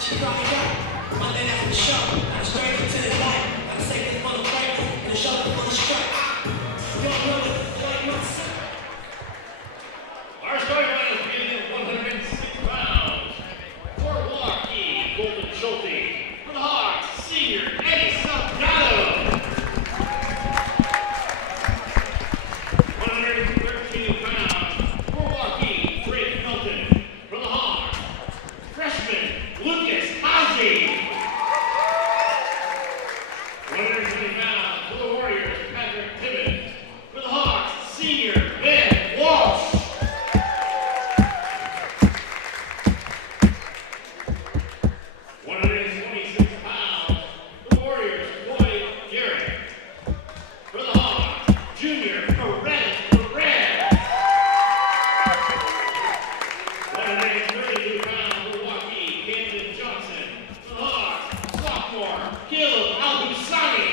Our starting line is beginning at 106 pounds. For Waukee, Golden Schulte. For the Hawks, senior Eddie Salgado. 113 pounds. For Waukee, Drake Melton. For the Hawks, freshman Lucas Haji. 120 pounds. For the Warriors, Patrick Timmons. For the Hawks, senior Ben Walsh. 126 pounds, the Warriors, Floyd Garrett. For the Hawks, junior Perez Perez. 132 pounds, for Waukee, Camden Johnson. For the Hawks, sophomore Caleb Al-Husani.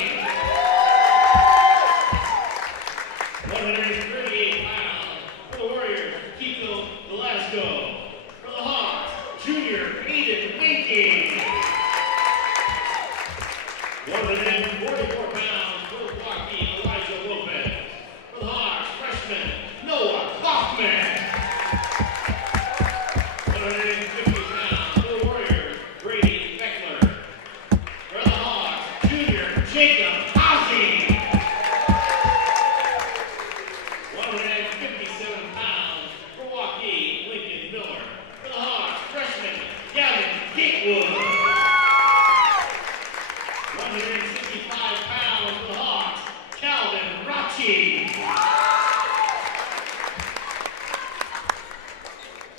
138 pounds, for the Warriors, Kiko Velasco. For the Hawks, junior Aiden Winking. 144 pounds for Waukee, Elijah Lopez. For the Hawks, freshman Noah Kaufman. 150 pounds for the Warriors, Brady Beckler. For the Hawks, junior Jacob Ozzie. 157 pounds for Waukee, Lincoln Miller. For the Hawks, freshman Gavin Gatewood. 165 pounds for the Hawks, Calvin Rachi.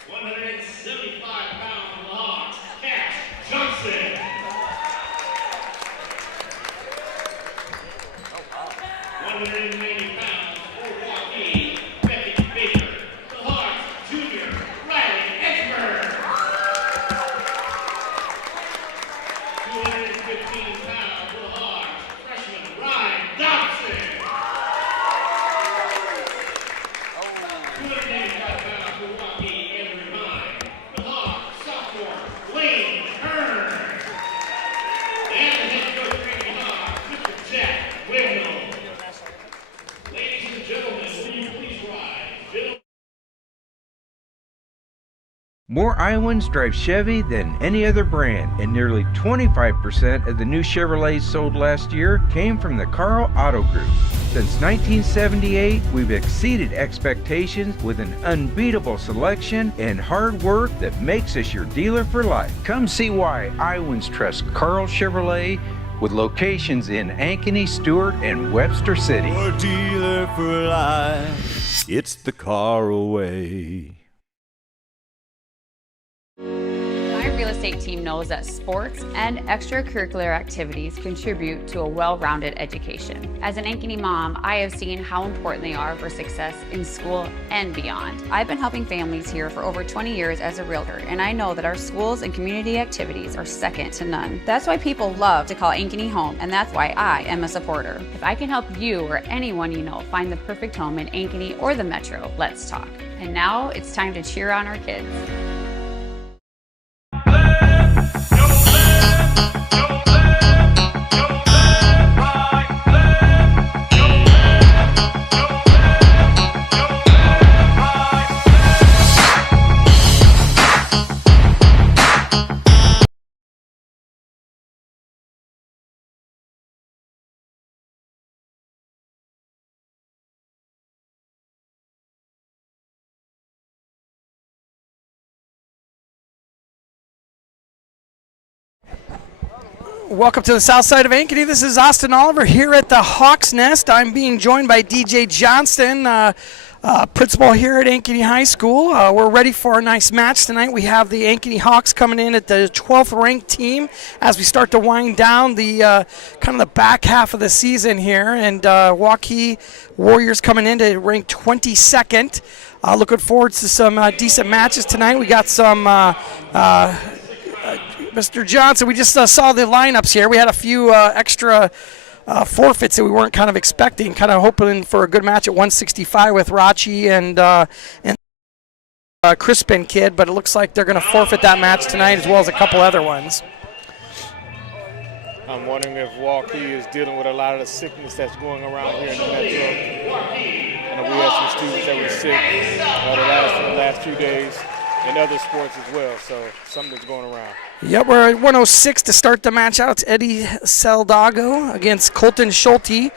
175 pounds for the Hawks, Cash Johnson. 190 pounds for Waukee, Becky Baker. For the Hawks, junior Riley Edgeburg. 215 pounds for the Hawks, freshman Ryan Dobson. 285 pounds for Waukee, Andrew Hine. For the Hawks, sophomore Lane Hearn. And the head coach for the Hawks, Mr. Jack Wignall. Ladies and gentlemen, will you please rise? More Iowans drive Chevy than any other brand, and nearly 25% of the new Chevrolets sold last year came from the Carl Auto Group. Since 1978, we've exceeded expectations with an unbeatable selection and hard work that makes us your dealer for life. Come see why Iowans trust Carl Chevrolet, with locations in Ankeny, Stewart, and Webster City. Your dealer for life, it's the Carl way. My real estate team knows that sports and extracurricular activities contribute to a well-rounded education. As an Ankeny mom, I have seen how important they are for success in school and beyond. I've been helping families here for over 20 years as a realtor, and I know that our schools and community activities are second to none. That's why people love to call Ankeny home, and that's why I am a supporter. If I can help you or anyone you know find the perfect home in Ankeny or the Metro, let's talk. And now it's time to cheer on our kids. Welcome to the south side of Ankeny. This is Austin Oliver here at the Hawks Nest. I'm being joined by DJ Johnston, principal here at Ankeny High School. We're ready for a nice match tonight. We have the Ankeny Hawks coming in at the 12th ranked team as we start to wind down the kind of the back half of the season here. And Waukee Warriors coming in to rank 22nd. Looking forward to some decent matches tonight. We got some Mr. Johnson, we just saw the lineups here. We had a few extra forfeits that we weren't kind of expecting, kind of hoping for a good match at 165 with Rachi and Crispin kid, but it looks like they're going to forfeit that match tonight as well as a couple other ones. I'm wondering if Waukee is dealing with a lot of the sickness that's going around here in the metro. I know we had some students that were sick the last few days in other sports as well, so something's going around. Yep, we're at 106 to start the match out. It's Eddie Saldago against Colton Schulte.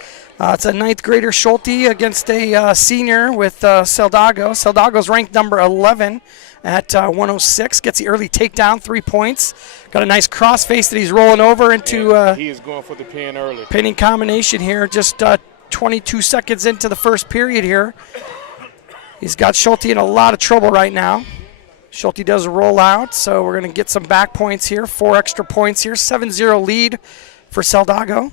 It's a ninth grader Schulte against a senior with Saldago. Saldago's ranked number 11 at 106. Gets the early takedown, 3 points. Got a nice crossface that he's rolling over into. He is going for the pin early. Pinning combination here, just 22 seconds into the first period here. He's got Schulte in a lot of trouble right now. Schulte does roll out, so we're going to get some back points here, 4 extra points here. 7-0 lead for Saldago.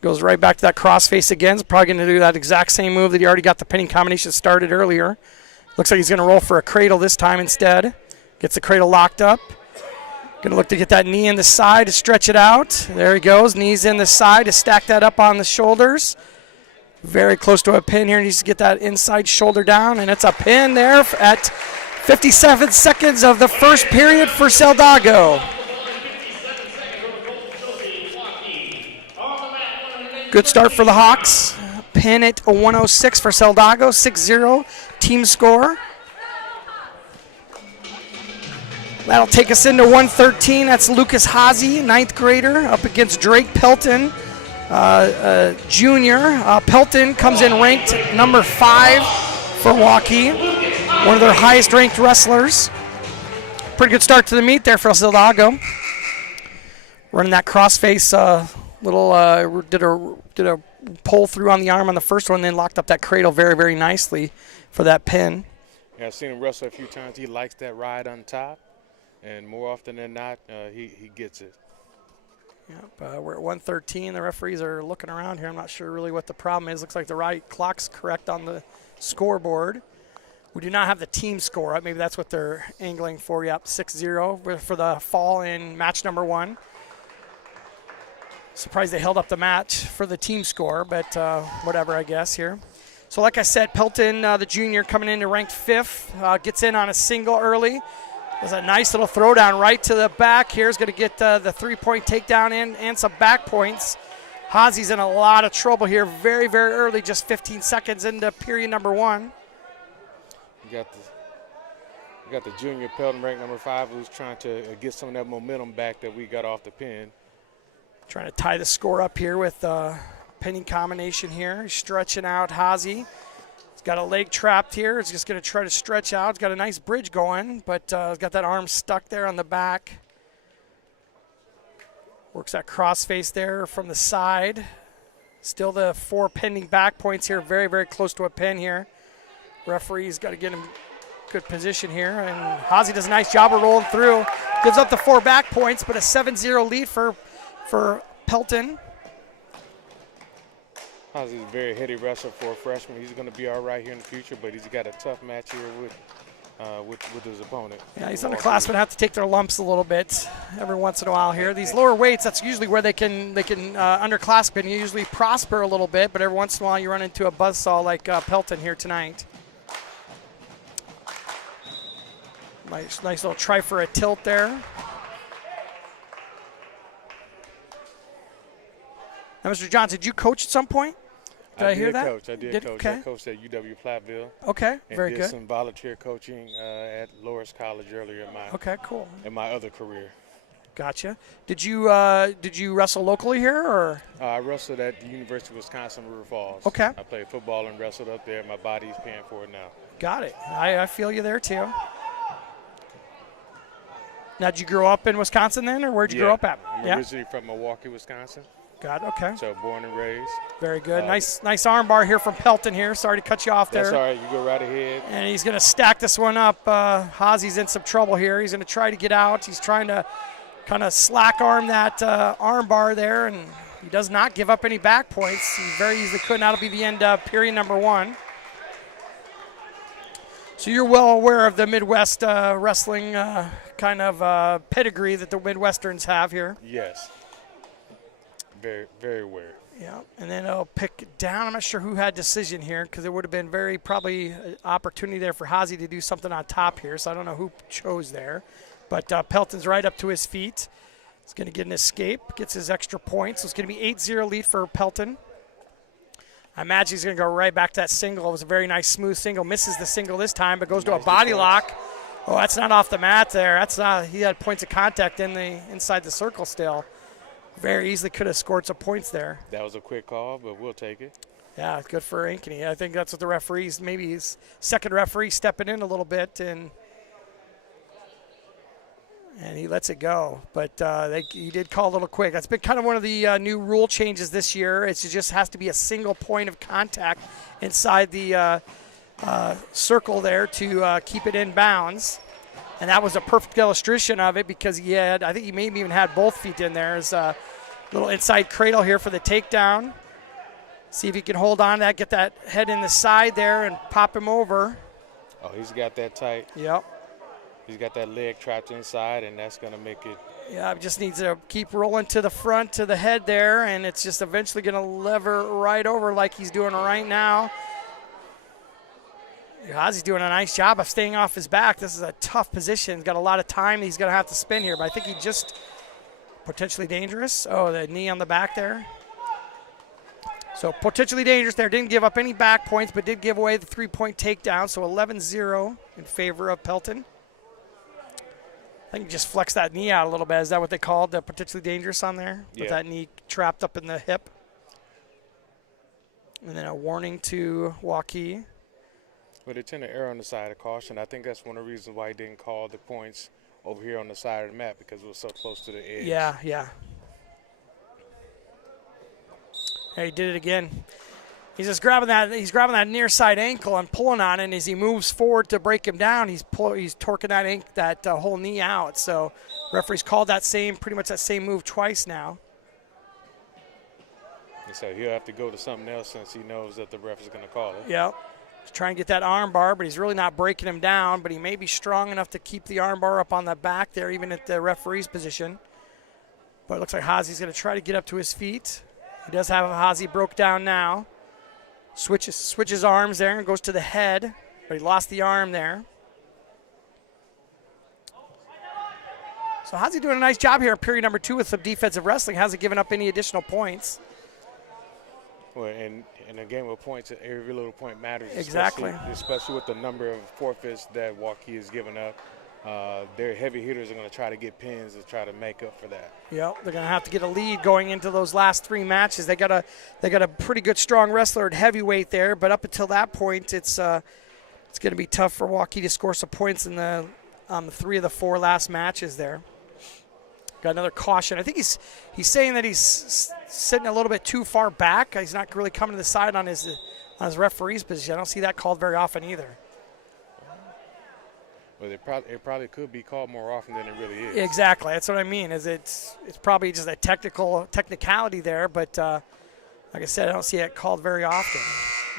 Goes right back to that crossface again. He's probably going to do that exact same move that he already got the pinning combination started earlier. Looks like he's going to roll for a cradle this time instead. Gets the cradle locked up. Going to look to get that knee in the side to stretch it out. There he goes. Knees in the side to stack that up on the shoulders. Very close to a pin here. Needs to get that inside shoulder down, and it's a pin there at 57 seconds of the first period for Saldago. Good start for the Hawks. Pin at 106 for Saldago, 6-0 team score. That'll take us into 113. That's Lucas Hazy, ninth grader, up against Drake Pelton, junior. Pelton comes in ranked number 5 for Waukee, one of their highest ranked wrestlers. Pretty good start to the meet there for Saldago. Running that crossface did a pull through on the arm on the first one, then locked up that cradle very, very nicely for that pin. Yeah, I've seen him wrestle a few times. He likes that ride on top, and more often than not, he gets it. Yep, we're at 113. The referees are looking around here. I'm not sure really what the problem is. Looks like the right clock's correct on the scoreboard. We do not have the team score up. Maybe that's what they're angling for. Yep, 6-0 for the fall in match number 1. Surprised they held up the match for the team score, but whatever, I guess, here. So like I said, Pelton, the junior, coming in to ranked 5th, gets in on a single early. There's a nice little throwdown right to the back here. He's going to get the 3-point takedown in and some back points. Hazy's in a lot of trouble here very, very early, just 15 seconds into period number 1. You got the junior Pelton ranked number 5 who's trying to get some of that momentum back that we got off the pin. Trying to tie the score up here with pinning combination here. He's stretching out Hazy. He's got a leg trapped here. He's just going to try to stretch out. He's got a nice bridge going, but he's got that arm stuck there on the back. Works that crossface there from the side. Still the 4 pending back points here. Very, very close to a pin here. Referee's got to get him good position here. And Hazy does a nice job of rolling through. Gives up the 4 back points, but a 7-0 lead for Pelton. Hazy's a very heady wrestler for a freshman. He's going to be all right here in the future, but he's got a tough match here with his opponent. Yeah, these underclassmen have to take their lumps a little bit every once in a while here. These lower weights, that's usually where they can underclassmen usually prosper a little bit, but every once in a while you run into a buzzsaw like Pelton here tonight. Nice little try for a tilt there. Now, Mr. Johnson, did you coach at some point? Did I hear that? I did coach. Okay. I coached at UW Platteville. Okay, very did good. some volunteer coaching at Loris College earlier in my other career. Gotcha. Did you wrestle locally here, or? I wrestled at the University of Wisconsin River Falls. Okay. I played football and wrestled up there. My body's paying for it now. Got it. I feel you there too. Now, did you grow up in Wisconsin then, or where'd you grow up at? I'm originally from Milwaukee, Wisconsin. Got it. Okay. So born and raised. Very good. Nice arm bar here from Pelton here. Sorry to cut you off there. That's all right. You go right ahead. And he's going to stack this one up. Hazy's in some trouble here. He's going to try to get out. He's trying to kind of slack arm that arm bar there, and he does not give up any back points. He very easily could. That'll be the end of period number 1. So you're well aware of the Midwest wrestling kind of pedigree that the Midwesterns have here. Yes. Very, very aware. Yeah, and then it'll pick down. I'm not sure who had decision here because there would have been very probably an opportunity there for Hazy to do something on top here. So I don't know who chose there. But Pelton's right up to his feet. He's going to get an escape, gets his extra points. So it's going to be 8-0 lead for Pelton. I imagine he's going to go right back to that single. It was a very nice, smooth single. Misses the single this time, but goes to a body lock. Oh, that's not off the mat there. That's not. He had points of contact inside the circle still. Very easily could have scored some points there. That was a quick call, but we'll take it. Yeah, good for Ankeny. I think that's what the referees, maybe his second referee stepping in a little bit, and he lets it go. But he did call a little quick. That's been kind of one of the new rule changes this year. It just has to be a single point of contact inside the circle there to keep it in bounds. And that was a perfect illustration of it because I think he maybe even had both feet in there. There's a little inside cradle here for the takedown. See if he can hold on to that, get that head in the side there and pop him over. Oh, he's got that tight. Yep. He's got that leg trapped inside, and that's going to make it. Yeah, just needs to keep rolling to the front, to the head there, and it's just eventually going to lever right over like he's doing right now. Hazy's doing a nice job of staying off his back. This is a tough position. He's got a lot of time he's going to have to spin here, but I think he just potentially dangerous. Oh, the knee on the back there. So potentially dangerous there. Didn't give up any back points, but did give away the 3-point takedown. So 11-0 in favor of Pelton. I think he just flexed that knee out a little bit. Is that what they called the potentially dangerous on there? Yeah. With that knee trapped up in the hip. And then a warning to Waukee. But they tend to err on the side of caution. I think that's one of the reasons why he didn't call the points over here on the side of the mat because it was so close to the edge. Yeah. Hey, he did it again. He's just grabbing that near side ankle and pulling on it. And as he moves forward to break him down, he's torquing that whole knee out. So referee's called pretty much that same move twice now. And so he'll have to go to something else since he knows that the ref is going to call it. Yep. He's trying to get that arm bar, but he's really not breaking him down. But he may be strong enough to keep the arm bar up on the back there, even at the referee's position. But it looks like Hazy's going to try to get up to his feet. He does have Hazy broke down now. Switches arms there and goes to the head, but he lost the arm there. So Hazy doing a nice job here in period number 2 with some defensive wrestling. Hasn't given up any additional points. Well, and in a game of points, every little point matters. Exactly. Especially with the number of forfeits that Waukee has given up. Their heavy hitters are going to try to get pins to try to make up for that. Yep, they're going to have to get a lead going into those last 3 matches. They got a pretty good strong wrestler at heavyweight there, but up until that point, it's going to be tough for Waukee to score some points in the 3 of the 4 last matches there. Got another caution. I think he's saying that he's sitting a little bit too far back. He's not really coming to the side on his referee's position. I don't see that called very often either. Well, it probably could be called more often than it really is. Exactly. That's what I mean. It's probably just a technicality there, but like I said, I don't see it called very often.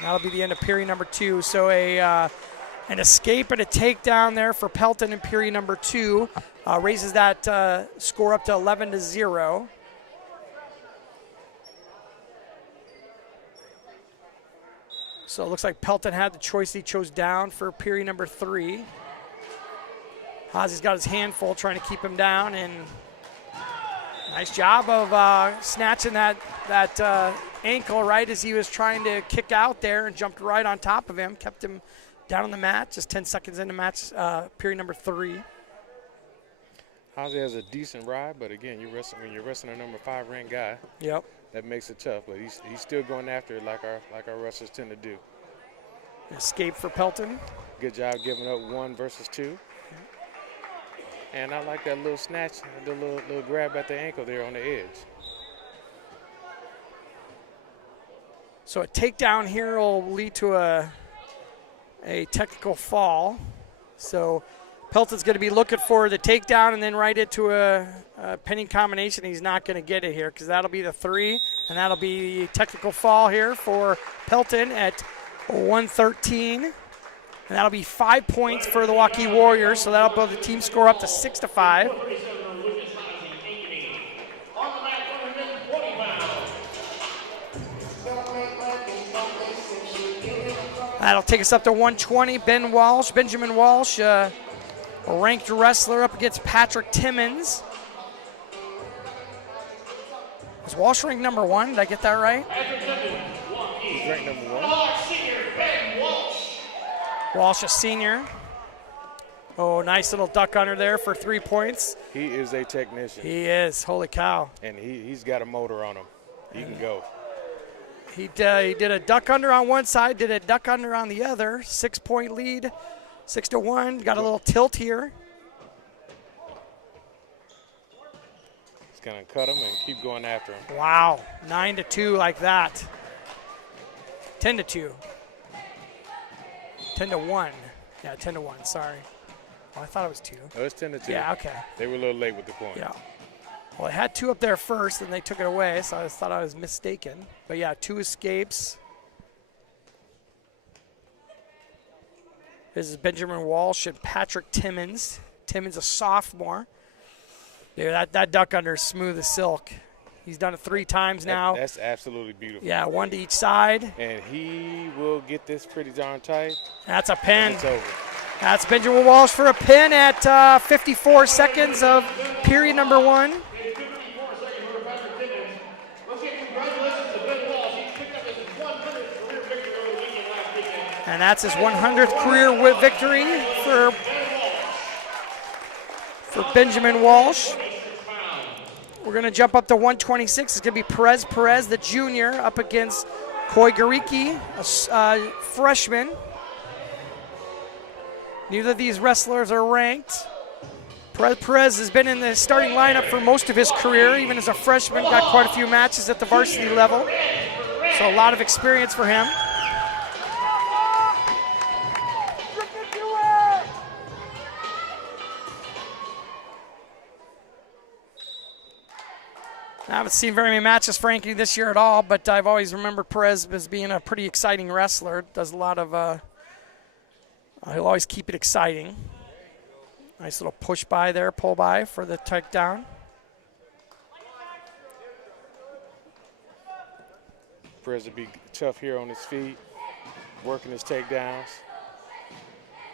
That'll be the end of period number 2. So an escape and a takedown there for Pelton in period number 2 raises that score up to 11-0. So it looks like Pelton had the choice. He chose down for period number 3. Hazy's got his hand full trying to keep him down, and nice job of snatching that ankle right as he was trying to kick out there and jumped right on top of him, kept him down on the mat, just 10 seconds into match period number 3. Hazy has a decent ride, but again, when you're wrestling a number 5 ranked guy, yep, that makes it tough. But he's still going after it like our wrestlers tend to do. Escape for Pelton. Good job giving up 1 versus 2. And I like that little snatch, the little grab at the ankle there on the edge. So a takedown here will lead to a technical fall. So Pelton's going to be looking for the takedown and then right into a pinning combination. He's not going to get it here because that'll be the 3, and that'll be technical fall here for Pelton at 113. And that'll be 5 points for the Waukee Warriors, so that'll build the team score up to 6-5. That'll take us up to 120. Benjamin Walsh, a ranked wrestler up against Patrick Timmons. Is Walsh ranked number 1? Did I get that right? He's ranked number 1. Walsh, a senior. Oh, nice little duck under there for 3 points. He is a technician. He is. Holy cow. And he's got a motor on him. He can go. He did a duck under on one side, did a duck under on the other. 6-point lead, 6-1. Got a little tilt here. He's going to cut him and keep going after him. Wow, 9-2 like that. 10-2. 10-1. Yeah, 10-1, sorry. Oh, I thought it was 2. No, it's 10-2. Yeah, okay. They were a little late with the point. Yeah. Well, I had 2 up there first, and they took it away, so I thought I was mistaken. But yeah, 2 escapes. This is Benjamin Walsh and Patrick Timmons. Timmons, a sophomore. Dude, that duck under is smooth as silk. He's done it 3 times now. That's absolutely beautiful. Yeah, 1 to each side. And he will get this pretty darn tight. That's a pin. It's over. That's Benjamin Walsh for a pin at 54 seconds of period number 1. And that's his 100th career victory for Benjamin Walsh. We're going to jump up to 126. It's going to be Perez, the junior, up against Koi Gariki, a freshman. Neither of these wrestlers are ranked. Perez has been in the starting lineup for most of his career, even as a freshman, got quite a few matches at the varsity level. So a lot of experience for him. I haven't seen very many matches for Ankeny this year at all, but I've always remembered Perez as being a pretty exciting wrestler. Does a lot of, he'll always keep it exciting. Nice little push by there, pull by for the takedown. Perez will be tough here on his feet, working his takedowns.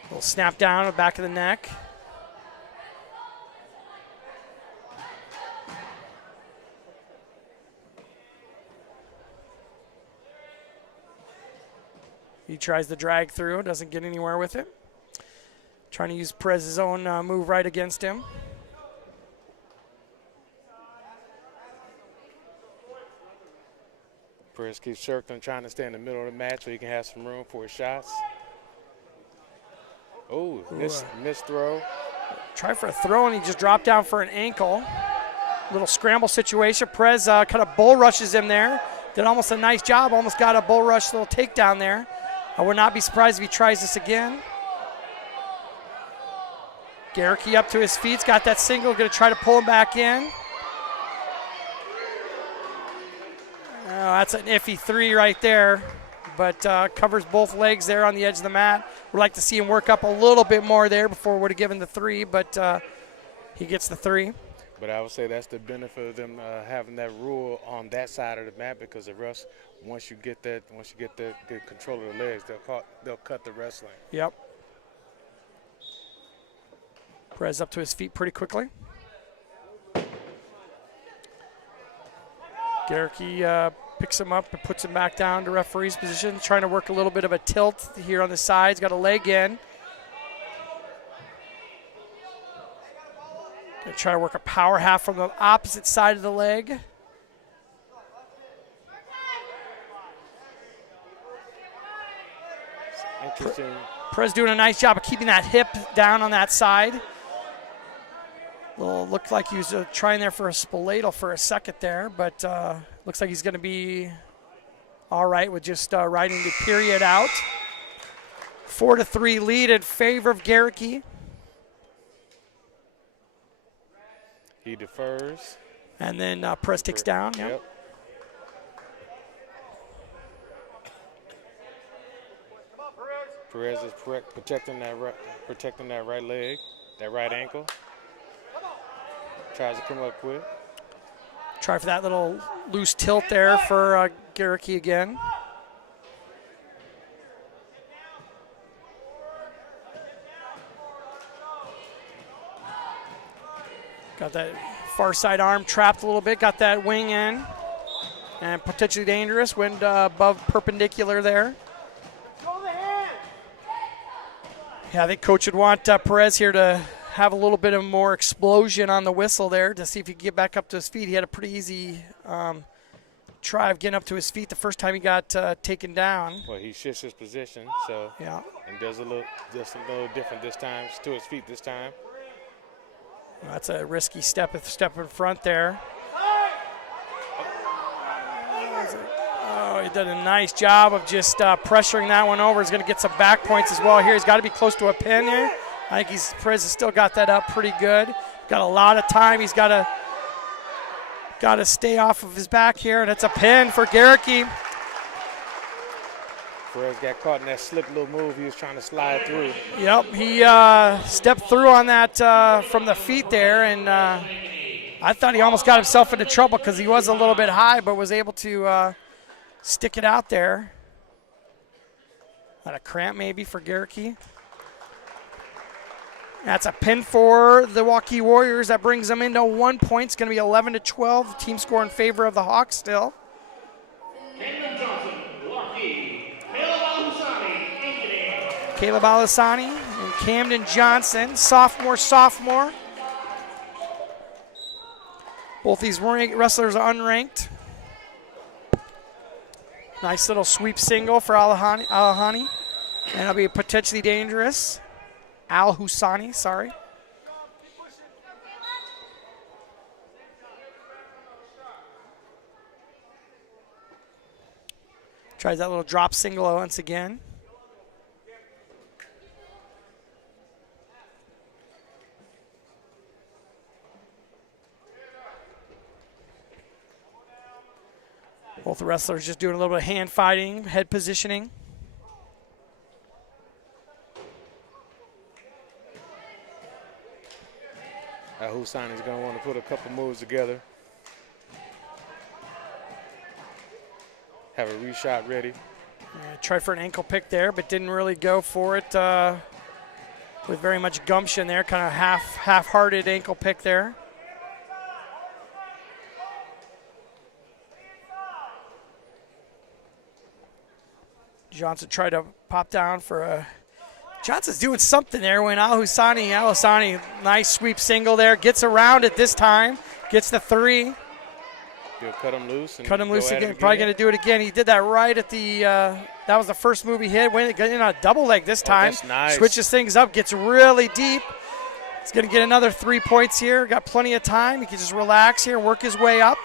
Little snap down the back of the neck. He tries to drag through, doesn't get anywhere with it. Trying to use Perez's own move right against him. Perez keeps circling, trying to stay in the middle of the match so he can have some room for his shots. Oh, missed throw. Try for a throw, and he just dropped down for an ankle. Little scramble situation. Perez kind of bull rushes him there. Did almost a nice job, almost got a bull rush little takedown there. I would not be surprised if he tries this again. Garricky up to his feet, he's got that single, going to try to pull him back in. Oh, that's an iffy 3 right there, but covers both legs there on the edge of the mat. We'd like to see him work up a little bit more there before we would have given the 3, but he gets the 3. But I would say that's the benefit of them having that rule on that side of the mat, because the rest, once you get the control of the legs, they'll cut the wrestling. Yep. Perez up to his feet pretty quickly. Garricky picks him up and puts him back down to referee's position, trying to work a little bit of a tilt here on the sides. Got a leg in. Gonna try to work a power half from the opposite side of the leg. Interesting. Perez doing a nice job of keeping that hip down on that side. Looked like he was trying there for a spalatal for a second there, but looks like he's going to be all right with just riding the period out. 4-3 lead in favor of Garricky. He defers. And then Perez takes down. Yep. Perez is protecting that right leg, that right ankle. Tries to come up quick. Try for that little loose tilt there for Garricky again. Got that far side arm trapped a little bit, got that wing in, and potentially dangerous, went above perpendicular there. Yeah, I think coach would want Perez here to have a little bit of more explosion on the whistle there to see if he could get back up to his feet. He had a pretty easy try of getting up to his feet the first time he got taken down. Well, he shifts his position, so Yeah. and does just a little different this time, to his feet this time. Well, that's a risky step in front there. Oh, he did a nice job of just pressuring that one over. He's going to get some back points as well here. He's got to be close to a pin here. I think Perez has still got that up pretty good. Got a lot of time. He's got to stay off of his back here, and it's a pin for Garricky. Perez got caught in that slick little move. He was trying to slide through. Yep, he stepped through on that from the feet there, and I thought he almost got himself into trouble because he was a little bit high, but was able to stick it out there. Got a cramp maybe for Garricky. That's a pin for the Waukee Warriors. That brings them into 1 point. It's going to be 11-12. The team score in favor of the Hawks still. Cameron Johnson, Waukee. Caleb Alusani, Ankeny. Caleb Alisani and Camden Johnson, sophomore. Both these wrestlers are unranked. Nice little sweep single for Alahani. And it'll be potentially dangerous. Al-Husani, sorry. Tries that little drop single once again. Both the wrestlers just doing a little bit of hand fighting, head positioning. Hussein is going to want to put a couple moves together. Have a reshot ready. Yeah, tried for an ankle pick there, but didn't really go for it with very much gumption there. Kind of half-hearted ankle pick there. Johnson tried to pop down for a. Johnson's doing something there when Al-Husani, nice sweep single there, gets around it this time, gets the three. He'll cut him loose. Cut him loose again. Probably going to do it again. He did that right at the. That was the first move he hit. Went in on a double leg this time. That's nice. Switches things up. Gets really deep. He's going to get another 3 points here. Got plenty of time. He can just relax here and work his way up.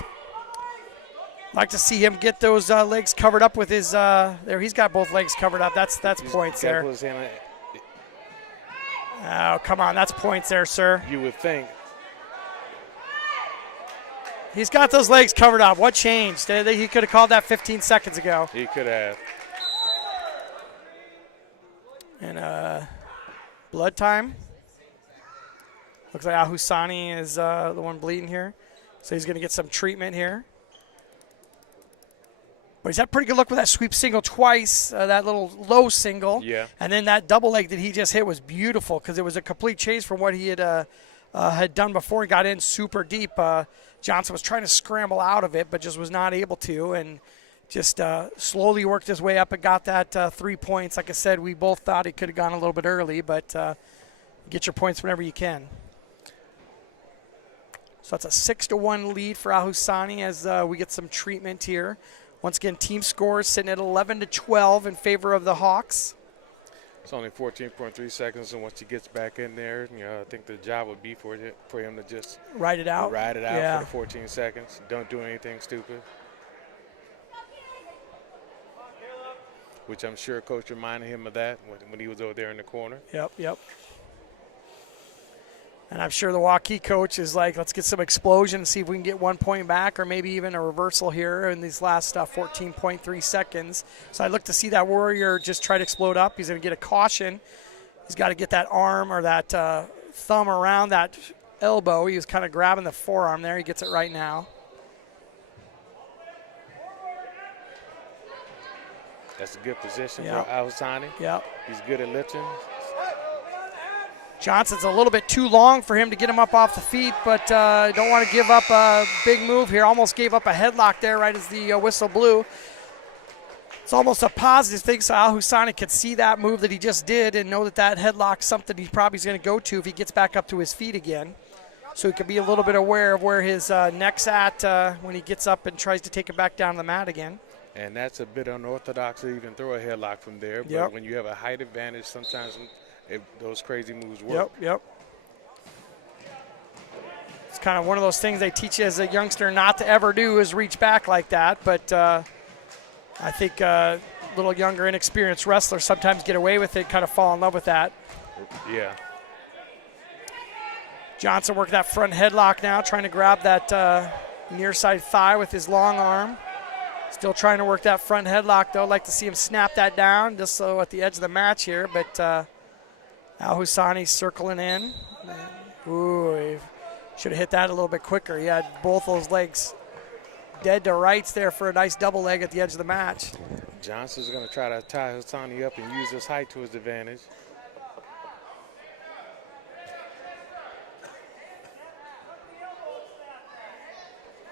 Like to see him get those legs covered up with his. There, he's got both legs covered up. That's points there. Oh, come on. That's points there, sir. You would think. He's got those legs covered up. What changed? He could have called that 15 seconds ago. He could have. And blood time. Looks like Al-Husani is the one bleeding here. So he's going to get some treatment here. But he's had a pretty good look with that sweep single twice, that little low single. Yeah. And then that double leg that he just hit was beautiful because it was a complete change from what he had done before. He got in super deep. Johnson was trying to scramble out of it, but just was not able to, and just slowly worked his way up and got that 3 points. Like I said, we both thought he could have gone a little bit early, but get your points whenever you can. So that's a 6-1 lead for Al-Husani as we get some treatment here. Once again, team scores sitting at 11-12 in favor of the Hawks. It's only 14.3 seconds, and once he gets back in there, I think the job would be for him to just ride it out. For the 14 seconds. Don't do anything stupid. Which I'm sure Coach reminded him of that when he was over there in the corner. Yep. And I'm sure the Waukee coach is like, let's get some explosion and see if we can get 1 point back or maybe even a reversal here in these last 14.3 seconds. So I'd look to see that Warrior just try to explode up. He's going to get a caution. He's got to get that arm or that thumb around that elbow. He was kind of grabbing the forearm there. He gets it right now. That's a good position for Al-Husani. Yep. He's good at lifting. Johnson's a little bit too long for him to get him up off the feet, but don't want to give up a big move here. Almost gave up a headlock there right as the whistle blew. It's almost a positive thing, so Al Husani could see that move that he just did and know that that headlock's something he probably is going to go to if he gets back up to his feet again. So he could be a little bit aware of where his neck's at when he gets up and tries to take it back down the mat again. And that's a bit unorthodox to even throw a headlock from there. But when you have a height advantage, sometimes those crazy moves work. Yep. It's kind of one of those things they teach you as a youngster not to ever do is reach back like that. But I think little younger, inexperienced wrestlers sometimes get away with it, kind of fall in love with that. Yeah. Johnson working that front headlock now, trying to grab that near side thigh with his long arm. Still trying to work that front headlock, though. I'd like to see him snap that down just so at the edge of the match here. But Al Husani circling in. Ooh, he should have hit that a little bit quicker. He had both those legs dead to rights there for a nice double leg at the edge of the match. Johnson's going to try to tie Husani up and use his height to his advantage.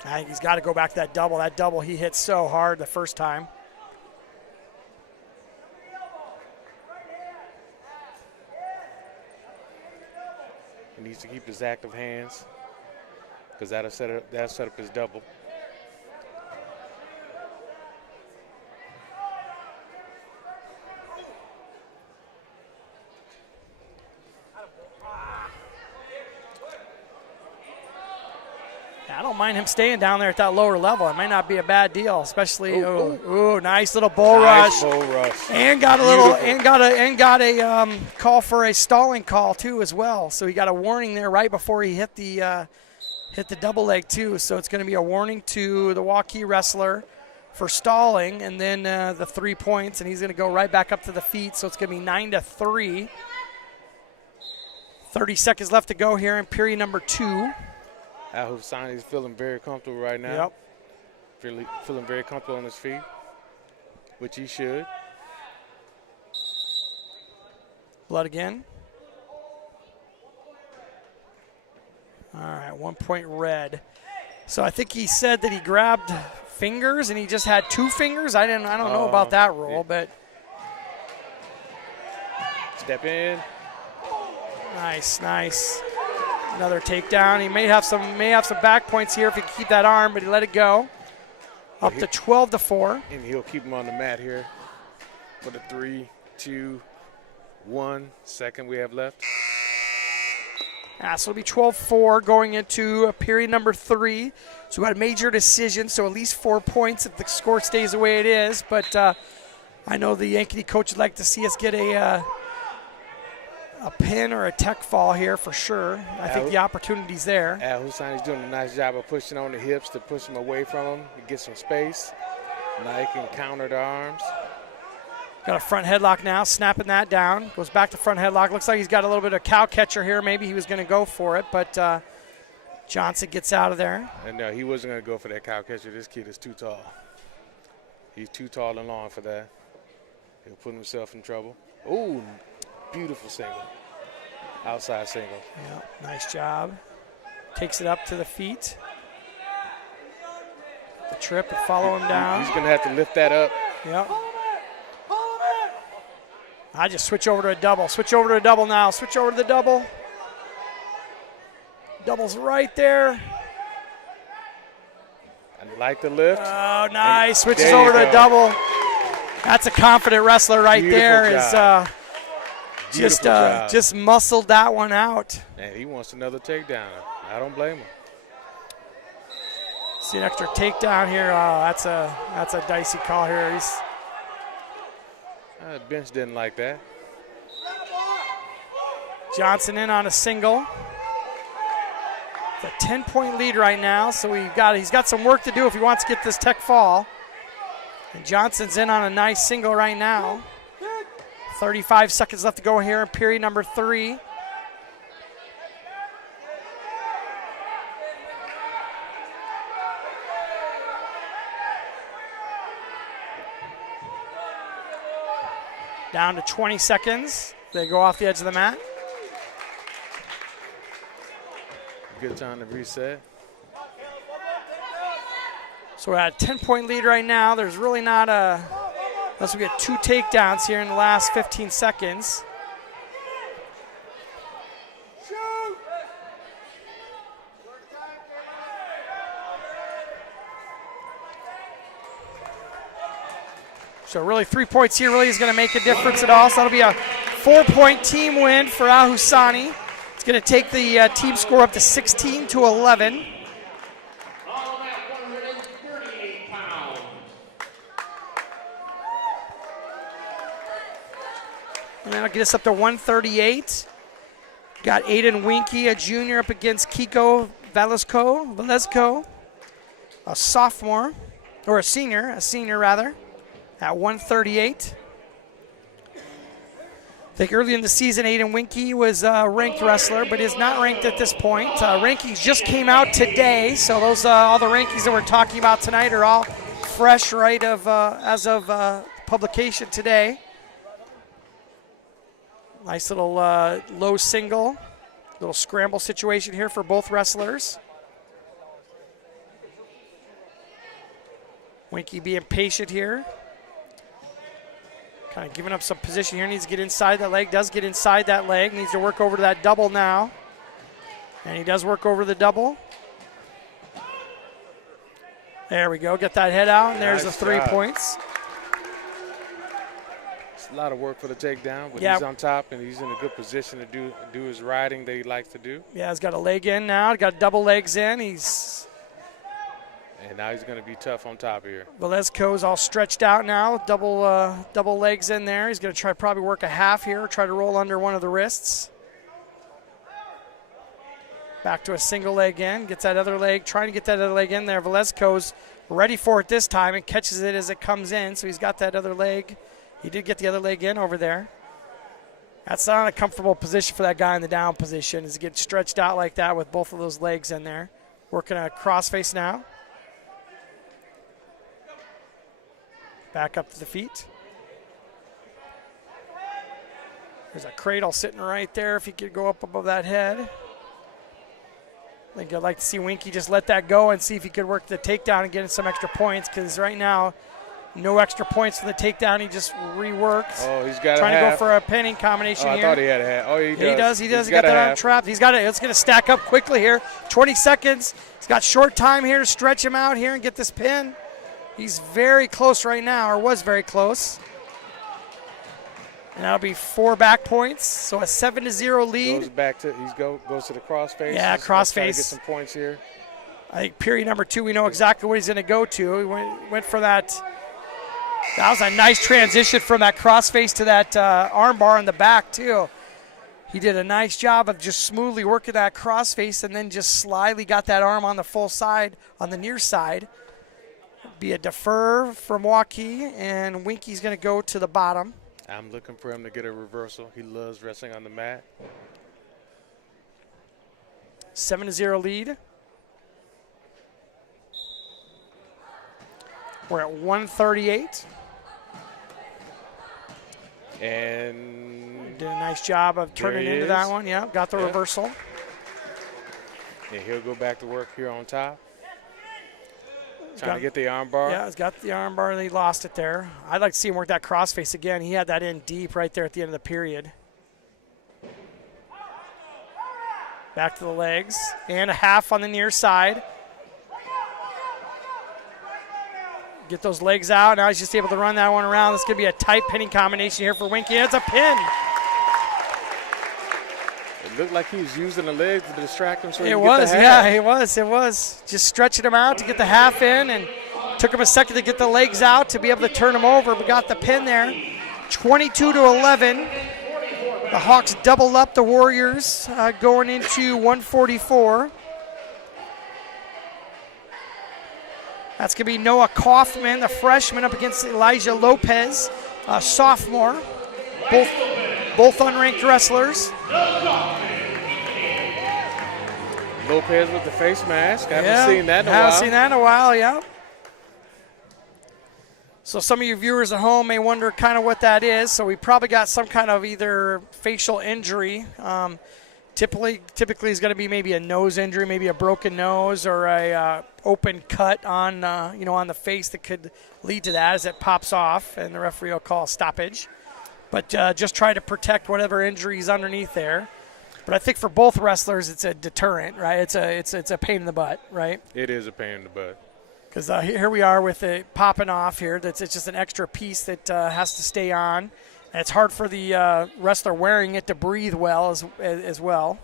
I think he's got to go back to that double. That double he hit so hard the first time. He needs to keep his active hands because that'll set up his double. I don't mind him staying down there at that lower level. It might not be a bad deal, especially nice little bull rush. Bull rush. And got a little got a call for a stalling call too as well. So he got a warning there right before he hit the double leg too. So it's going to be a warning to the Waukee wrestler for stalling, and then the 3 points, and he's going to go right back up to the feet. So it's going to be 9-3. 30 seconds left to go here in period number 2. Al Husani's feeling very comfortable right now. Yep. Feeling very comfortable on his feet, which he should. Blood again. All right, 1 point red. So I think he said that he grabbed fingers and he just had 2 fingers. I don't know about that rule, but step in. Nice. Another takedown. He may have some back points here if he can keep that arm, but he let it go. Up to 12-4. And he'll keep him on the mat here for the 3, 2, 1 second we have left. So it'll be 12-4 going into period number 3. So we got a major decision, so at least 4 points if the score stays the way it is. But I know the Ankeny coach would like to see us get a pin or a tech fall here for sure. I think the opportunity's there. Al Husani's doing a nice job of pushing on the hips to push him away from him to get some space. Now he can counter the arms. Got a front headlock now, snapping that down. Goes back to front headlock. Looks like he's got a little bit of cow catcher here. Maybe he was going to go for it, but Johnson gets out of there. And no, he wasn't going to go for that cow catcher. This kid is too tall. He's too tall and long for that. He'll put himself in trouble. Ooh, beautiful single. Outside single. Yeah, nice job. Takes it up to the feet. The trip and follow him down. He's going to have to lift that up. Yep. I just switch over to a double. Switch over to a double now. Switch over to the double. Double's right there. I like the lift. Oh, nice. Switches over to a double. That's a confident wrestler right there. Just muscled that one out. And he wants another takedown. I don't blame him. See an extra takedown here. Oh, that's a dicey call here. The bench didn't like that. Johnson in on a single. It's a 10-point lead right now, so he's got some work to do if he wants to get this tech fall. And Johnson's in on a nice single right now. 35 seconds left to go here in period number 3. Down to 20 seconds. They go off the edge of the mat. good time to reset. So we're at a 10-point lead right now. There's really not unless we get 2 takedowns here in the last 15 seconds. So really 3 points here really is going to make a difference at all. So that'll be a 4-point team win for Al Husani. It's going to take the team score up to 16-11. All at 138 pounds. And that'll get us up to 138. Got Aiden Winky, a junior, up against Kiko Velesco, a sophomore, or a senior rather, at 138. I think early in the season, Aiden Winky was a ranked wrestler, but is not ranked at this point. Rankings just came out today, so those all the rankings that we're talking about tonight are all fresh, right, as of publication today. Nice little low single, little scramble situation here for both wrestlers. Winky being patient here. Kind of giving up some position here. Needs to get inside that leg. Does get inside that leg. Needs to work over to that double now. And he does work over the double. There we go. Get that head out, and there's Nice the 3 job. points. It's a lot of work for the takedown, but Yeah. he's on top and he's in a good position to do his riding that he likes to do. Yeah, he's got a leg in now. Got double legs in. And now he's going to be tough on top here. Velesco's all stretched out now. Double legs in there. He's going to try probably work a half here. Try to roll under one of the wrists. Back to a single leg in. Gets that other leg. Trying to get that other leg in there. Velesco's ready for it this time and catches it as it comes in. So he's got that other leg. He did get the other leg in over there. That's not a comfortable position for that guy in the down position. Is to get stretched out like that with both of those legs in there. Working a crossface now. Back up to the feet. There's a cradle sitting right there if he could go up above that head. I think I'd like to see Winky just let that go and see if he could work the takedown and get some extra points, because right now, no extra points for the takedown. He just reworked. Oh, he's got Trying a to half. go for a pinning combination I here. thought he had a half. Oh, he does. He does. He's Get got a that half. on trapped. He's got it. It's going to stack up quickly here. 20 seconds. He's got short time here to stretch him out here and get this pin. He's very close right now, or was very close. And that'll be 4 back points, so a 7-0 lead. Goes back to goes to the crossface. Yeah, He's trying to crossface. get some points here. I think period number 2, we know exactly what he's going to go to. He went for that. That was a nice transition from that crossface to that arm bar in the back, too. He did a nice job of just smoothly working that crossface and then just slyly got that arm on the full side, on the near side. Be a defer from Waukee, and Winky's going to go to the bottom. I'm looking for him to get a reversal. He loves wrestling on the mat. 7-0 lead. We're at 138. And Did a nice job of turning There he into that is. one. Yeah, got the Yeah. reversal. he'll go back to work here on top. Trying got- to get the arm bar. Yeah, he's got the arm bar, and he lost it there. I'd like to see him work that crossface again. He had that in deep right there at the end of the period. Back to the legs, and a half on the near side. Get those legs out. Now he's just able to run that one around. This could be a tight pinning combination here for Winky. It's a pin. It looked like he was using the legs to distract him so he It could was, get the yeah, half. it was. Just stretching him out to get the half in, and took him a second to get the legs out to be able to turn him over, but got the pin there. 22-11. The Hawks double up the Warriors going into 144. That's going to be Noah Kaufman, the freshman, up against Elijah Lopez, a sophomore. Both unranked wrestlers. Lopez with the face mask. Haven't seen that in a while. Haven't seen that in a while, yeah. So some of you viewers at home may wonder kind of what that is. So we probably got some kind of either facial injury. Typically is going to be maybe a nose injury, maybe a broken nose or a open cut on on the face that could lead to that as it pops off, and the referee will call a stoppage. But just try to protect whatever injury is underneath there. But I think for both wrestlers, it's a deterrent, right? It's a pain in the butt, right? It is a pain in the butt. Because here we are with it popping off here. It's just an extra piece that has to stay on. And it's hard for the wrestler wearing it to breathe well as well.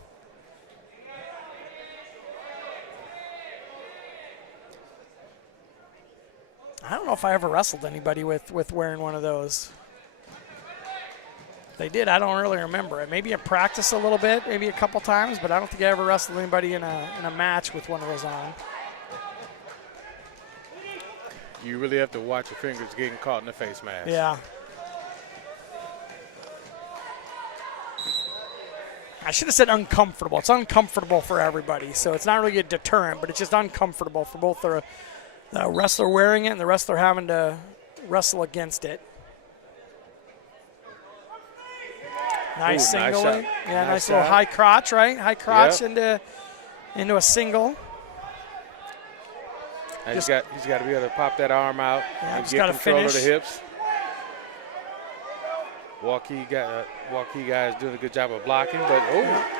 I don't know if I ever wrestled anybody with wearing one of those. They did. I don't really remember it. Maybe in practice a little bit, maybe a couple times, but I don't think I ever wrestled anybody in a match with one of those on. You really have to watch your fingers getting caught in the face mask. Yeah. I should have said uncomfortable. It's uncomfortable for everybody, so it's not really a deterrent, but it's just uncomfortable for both the wrestler wearing it and the wrestler having to wrestle against it. Nice single. Nice yeah, nice shot. little high crotch, right? High crotch Yep. into a single. And he's got to be able to pop that arm out Yeah, and just get gotta control finish. of the hips. Waukee guy is doing a good job of blocking, but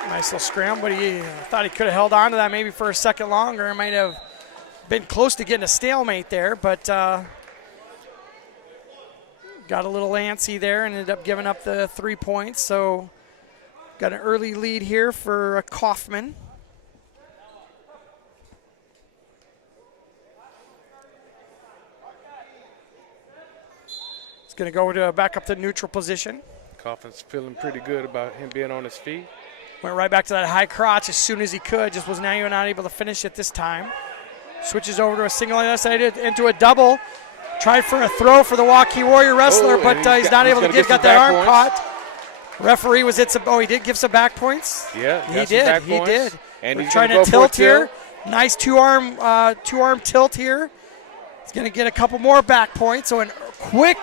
Nice little scramble, but he thought he could have held on to that maybe for a second longer. It might have been close to getting a stalemate there, but got a little antsy there and ended up giving up the 3 points. So got an early lead here for Kaufman. It's going to go back up to neutral position. Coffin's feeling pretty good about him being on his feet. Went right back to that high crotch as soon as he could. Just was now not able to finish it this time. Switches over to a single on the other side into a double. Tried for a throw for the Waukee Warrior wrestler, but he's not able to get that arm caught. Referee was he did give some back points. Yeah, he did. And he's trying to tilt here. Nice two-arm tilt here. He's going to get a couple more back points. So a quick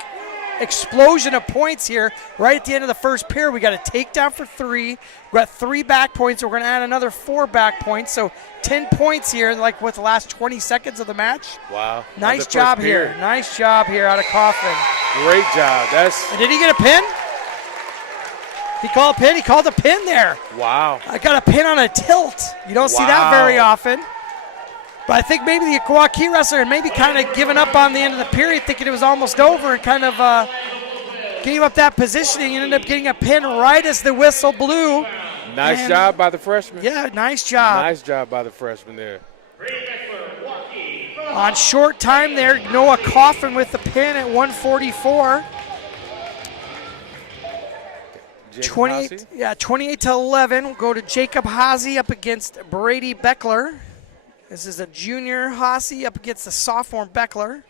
explosion of points here right at the end of the first period. We got a takedown for 3. We got 3 back points. We're going to add another 4 back points. So 10 points here, like with the last 20 seconds of the match. Wow. Nice job here. Nice job here out of Kaufman. Great job. And did he get a pin? He called a pin. He called a pin there. Wow. I got a pin on a tilt. You don't see that very often. But I think maybe the Waukee wrestler had maybe kind of given up on the end of the period, thinking it was almost over, and kind of gave up that positioning and ended up getting a pin right as the whistle blew. Nice job by the freshman. Yeah, nice job. Nice job by the freshman there. On short time there, Noah Kaufman with the pin at 144. 28-11. We'll go to Jacob Haase up against Brady Beckler. This is a junior Haase up against the sophomore Beckler.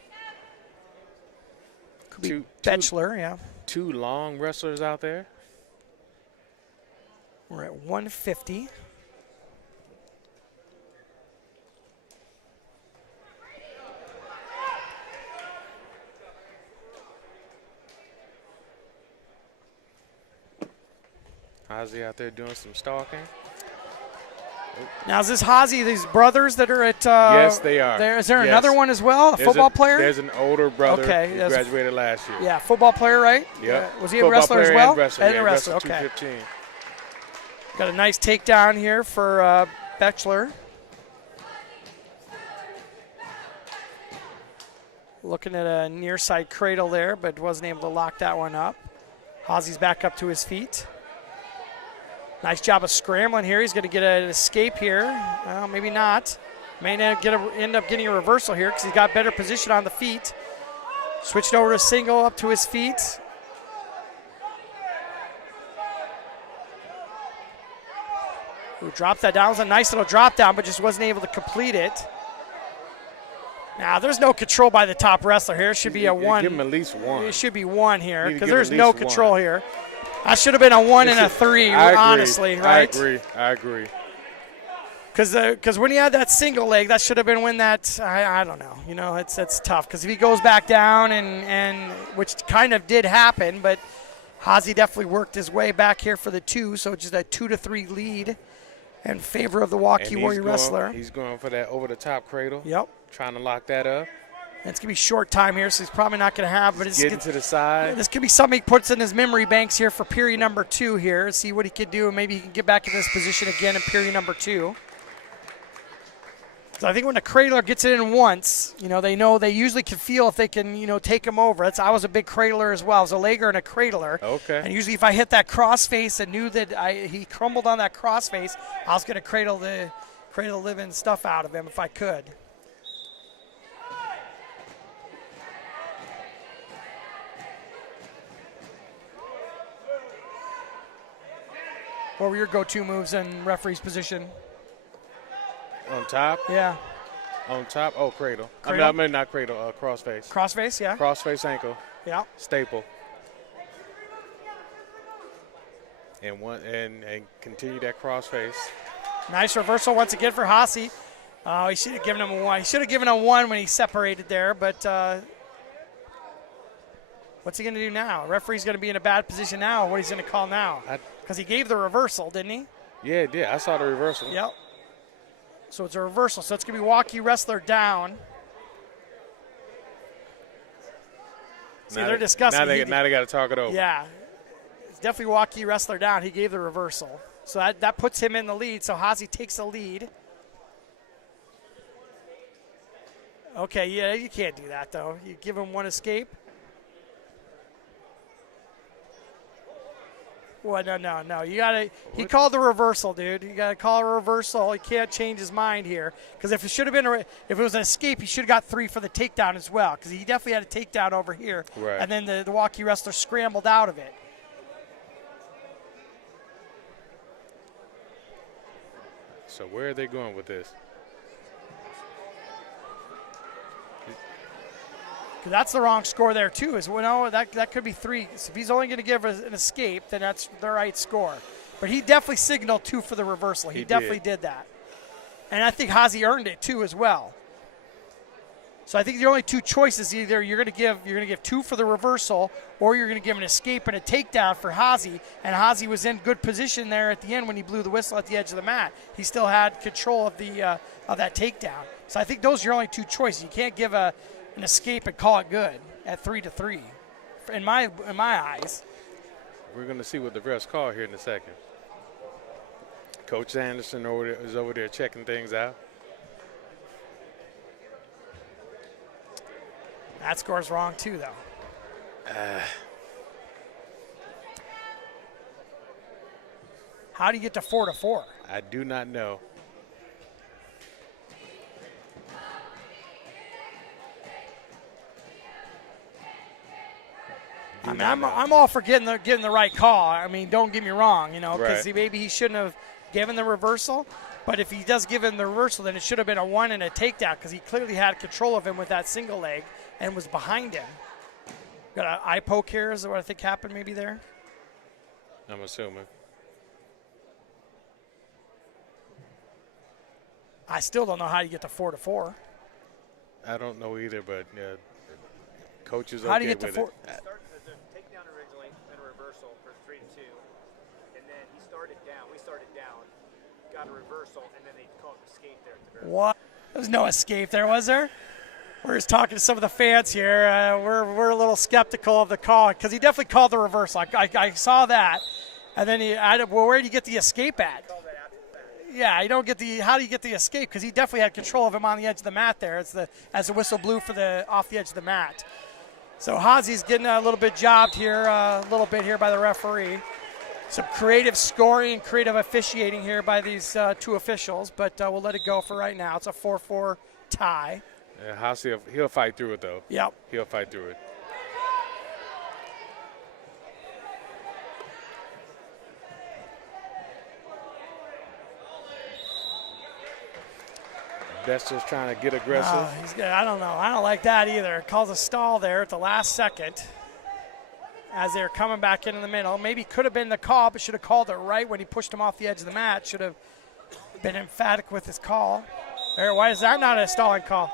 Could be Bachelor, yeah. 2 long wrestlers out there. We're at 150. Haase out there doing some stalking. Now, is this Haase, these brothers that are at yes, they are. Is there another one as well, a football player? There's an older brother who there's graduated last year. Yeah, football player, right? Yeah. Was he a wrestler as well? And a wrestler, okay. 215. Got a nice takedown here for Bachelor. Looking at a near side cradle there, but wasn't able to lock that one up. Haase's back up to his feet. Nice job of scrambling here. He's going to get an escape here. Well, maybe not. May end up getting a reversal here because he's got better position on the feet. Switched over to single up to his feet. Ooh, dropped that down. It was a nice little drop down, but just wasn't able to complete it. Now, there's no control by the top wrestler here. It should be a 1. Give him at least 1. It should be 1 here because there's no control here. That should have been a 1 and a 3, honestly, right? I agree. Because when he had that single leg, that should have been when that, I don't know. You know, it's tough because if he goes back down and which kind of did happen, but Hazy definitely worked his way back here for the 2, so just a 2-3 lead in favor of the Waukee Warrior Wrestler. He's going for that over-the-top cradle. Yep. Trying to lock that up. And it's going to be short time here, so he's probably not going to have. But Getting to the side. This could be something he puts in his memory banks here for period number 2 here. See what he can do, and maybe he can get back in this position again in period number 2. So I think when the cradler gets it in once, they usually can feel if they can, take him over. I was a big cradler as well. I was a legger and a cradler. Okay. And usually if I hit that crossface and knew that he crumbled on that crossface, I was going to cradle the living stuff out of him if I could. What were your go-to moves in referee's position? On top? Yeah. On top? Oh, cradle. Cradle? I mean, not cradle, crossface. Crossface, yeah. Crossface ankle. Yeah. Staple. And continue that crossface. Nice reversal once again for Hazy. Oh, he should have given him a 1. He should have given him 1 when he separated there, but what's he going to do now? Referee's going to be in a bad position now. What he's going to call now? Because he gave the reversal, didn't he? Yeah, it did. I saw the reversal. Yep. So it's a reversal. So it's going to be Waukee Wrestler down. See, they're discussing. Now they got to talk it over. Yeah. It's definitely Waukee Wrestler down. He gave the reversal. So that puts him in the lead. So Hazy takes the lead. Okay, yeah, you can't do that, though. You give him 1 escape. Well, no. You gotta. He called the reversal, dude. You gotta call a reversal. He can't change his mind here. Because if it was an escape, he should have got 3 for the takedown as well. Because he definitely had a takedown over here. Right. And then the Waukee wrestler scrambled out of it. So where are they going with this? That's the wrong score there, too. That could be 3. So if he's only going to give an escape, then that's the right score. But he definitely signaled 2 for the reversal. He definitely did that. And I think Hazy earned it, too, as well. So I think the only 2 choices, either you're going to give 2 for the reversal, or you're going to give an escape and a takedown for Hazy. And Hazy was in good position there at the end when he blew the whistle at the edge of the mat. He still had control of that takedown. So I think those are your only 2 choices. You can't give an escape and call it good at 3-3, in my eyes. We're going to see what the refs call here in a second. Coach Anderson is over there checking things out. That score's wrong too, though. How do you get to 4-4? I do not know. I'm all for getting the right call. I mean, don't get me wrong, because Right. maybe he shouldn't have given the reversal. But if he does give him the reversal, then it should have been a 1 and a takedown because he clearly had control of him with that single leg and was behind him. Got an eye poke here is what I think happened maybe there. I'm assuming. I still don't know how you get to 4-4. I don't know either, but coach is okay How do you get to with 4? it. The takedown originally and a reversal for 3-2, and then he started down. We started down, got a reversal, and then they called an escape there at the very What? There was no escape there, was there? We're just talking to some of the fans here. We're a little skeptical of the call because he definitely called the reversal. I saw that, and then where do you get the escape at? Yeah, you don't get how do you get the escape? Because he definitely had control of him on the edge of the mat there as the whistle blew for off the edge of the mat. So Hazy's getting a little bit jobbed here, by the referee. Some creative scoring, creative officiating here by these 2 officials, but we'll let it go for right now. It's a 4-4 tie. Yeah, Hazy, he'll fight through it, though. Yep. He'll fight through it. That's just trying to get aggressive. I don't know. I don't like that either. Calls a stall there at the last second as they're coming back in the middle. Maybe could have been the call, but should have called it right when he pushed him off the edge of the mat. Should have been emphatic with his call. There, why is that not a stalling call?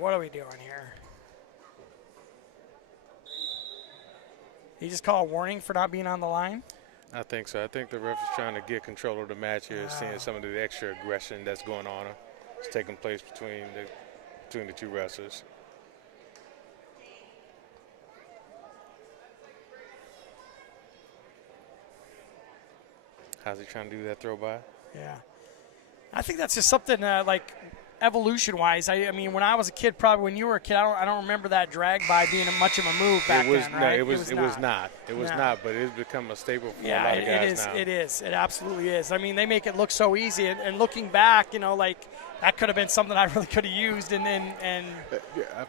what are we doing here? He just called a warning for not being on the line? I think so. I think the ref is trying to get control of the match here, seeing some of the extra aggression that's going on. It's taking place between the two wrestlers. How's he trying to do that throw by? Yeah. I think that's just something like evolution-wise. I mean, when I was a kid, probably when you were a kid, I don't remember that drag by being much of a move back then, right? It was not, but it's become a staple for a lot of guys now. It is. It absolutely is. I mean, they make it look so easy, and looking back, like that could have been something I really could have used, and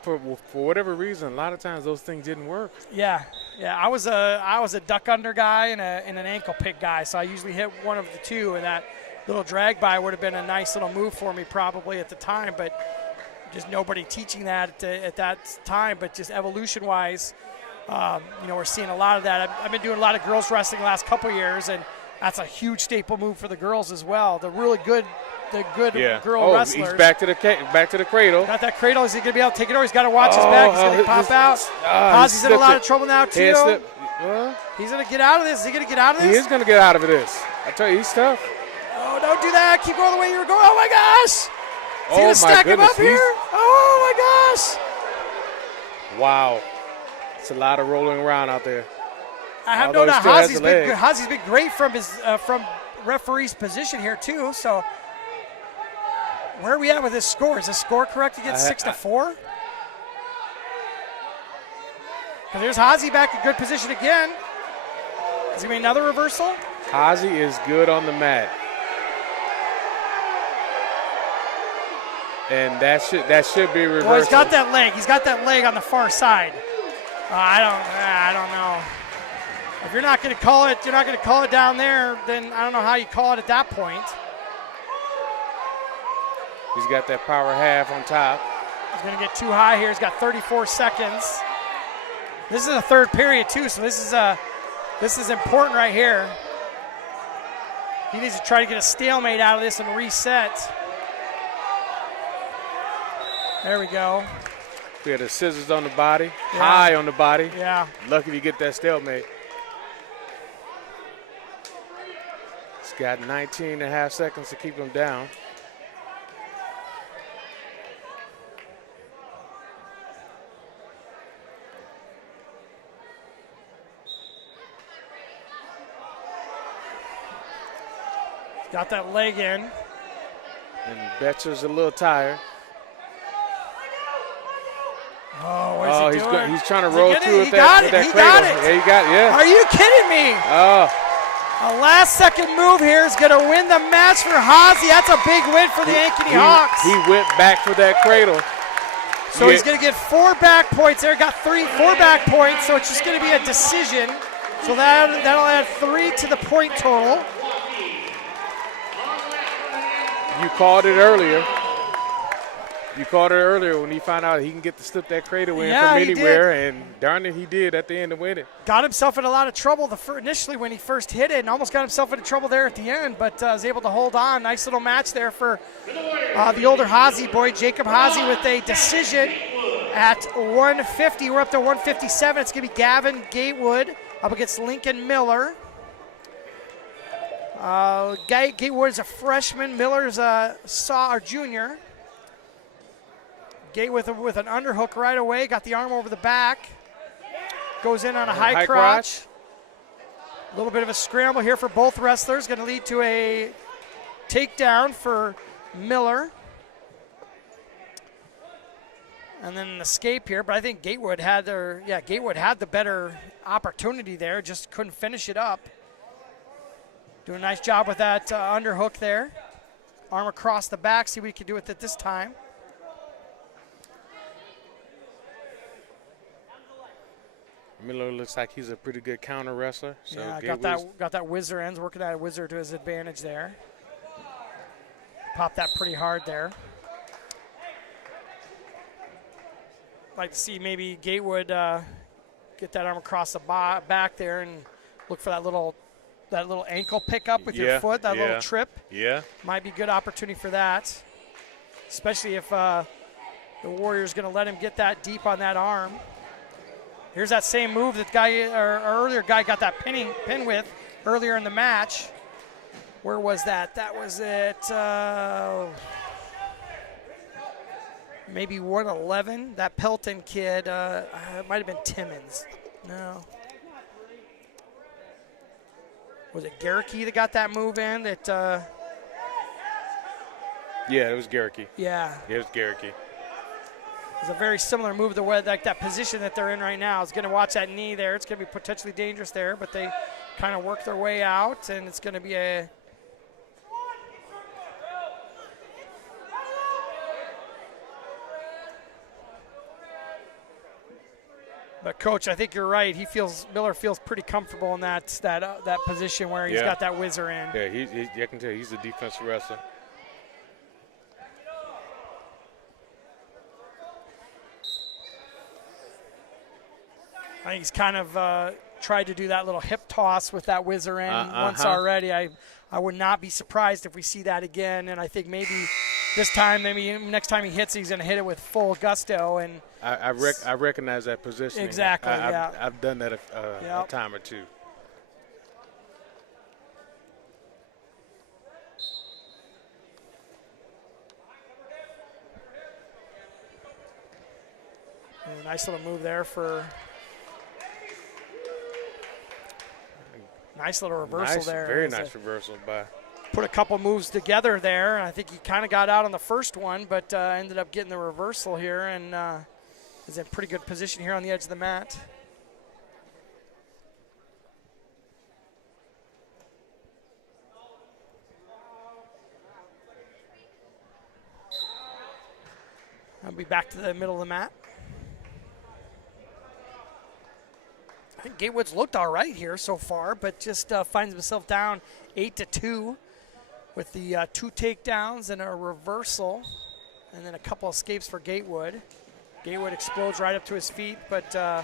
for whatever reason, a lot of times those things didn't work. Yeah. I was a duck under guy and an ankle pick guy, so I usually hit one of the two, and that little drag by would have been a nice little move for me probably at the time, but just nobody teaching that at that time. But just evolution-wise, we're seeing a lot of that. I've been doing a lot of girls wrestling the last couple years, and that's a huge staple move for the girls as well. The good girl wrestlers. He's back to the cradle. Got that cradle. Is he going to be able to take it over? He's got to watch his back. He's going to pop out. Ozzy's in a lot of trouble now, too. He's going to get out of this. Is he going to get out of this? He is going to get out of this. I tell you, he's tough. Oh, don't do that. Keep going the way you were going. Oh, my gosh. Is he going to stack him up here? Oh, my gosh. Wow. It's a lot of rolling around out there. I have known that Hazi's been great from his from referee's position here, too. So where are we at with this score? Is this score correct to get 6-4? There's Hazi back in good position again. Is he going to another reversal? Hazi is good on the mat. And that should be reversal. Well, he's got that leg. He's got that leg on the far side. I don't know. If you're not going to call it, down there, then I don't know how you call it at that point. He's got that power half on top. He's going to get too high here. He's got 34 seconds. This is the third period too, so this is important right here. He needs to try to get a stalemate out of this and reset. There we go. We had the scissors on the body, high on the body. Yeah. Lucky to get that stalemate. He's got 19 and a half seconds to keep him down. Got that leg in. And Betcher's a little tired. Oh, what is he doing? He's trying to roll through with that cradle. He got it. Yeah, he got it. Yeah. Are you kidding me? Oh. A last-second move here is going to win the match for Hazi. That's a big win for the Ankeny Hawks. He went back for that cradle. So he's going to get 4 back points there. Got 4 back points, so it's just going to be a decision. So that'll add 3 to the point total. You called it earlier. When he found out he can get to slip that cradle in from anywhere, and darn it, he did at the end to win it. Got himself in a lot of trouble initially when he first hit it, and almost got himself into trouble there at the end, but was able to hold on. Nice little match there for the older Hazi boy, Jacob Hazi, with a decision at 150. We're up to 157. It's going to be Gavin Gatewood up against Lincoln Miller. Gatewood is a freshman. Miller's a junior. Gatewood with an underhook right away. Got the arm over the back. Goes in on a high crotch. A little bit of a scramble here for both wrestlers. Going to lead to a takedown for Miller. And then an escape here, but I think Gatewood had the better opportunity there. Just couldn't finish it up. Doing a nice job with that underhook there. Arm across the back, see what he can do with it this time. Miller looks like he's a pretty good counter wrestler. So yeah, got that whizzer ends, working that whizzer to his advantage there. Popped that pretty hard there. Like to see maybe Gatewood get that arm across the back there and look for that little ankle pickup with your foot, that little trip. Yeah. Might be a good opportunity for that, especially if The Warriors going to let him get that deep on that arm. Here's that same move that earlier guy got that pin with earlier in the match. Where was that? That was at maybe 111. That Pelton kid, it might have been Timmons. No. Was it Garricky that got that move in? That. Yeah, it was Garricky. Yeah. It was Garricky. It's a very similar move the way like that position that they're in right now. It's going to watch that knee there. It's going to be potentially dangerous there, but they kind of work their way out, and it's going to be a But Coach, I think you're right. Miller feels pretty comfortable in that position where he's got that whizzer in. Yeah, I can tell he's a defensive wrestler. I think he's kind of tried to do that little hip toss with that whizzer in once already. I would not be surprised if we see that again, and I think maybe this time, maybe next time he hits, he's going to hit it with full gusto. And I recognize that position. Exactly, yeah. I've done that a time or two. A nice little move there for nice little reversal there. Very nice reversal by. Put a couple moves together there, and I think he kind of got out on the first one, but ended up getting the reversal here and is in pretty good position here on the edge of the mat. I'll be back to the middle of the mat. I think Gatewood's looked all right here so far, but just finds himself down 8-2 with the 2 takedowns and a reversal, and then a couple escapes for Gatewood. Gatewood explodes right up to his feet, but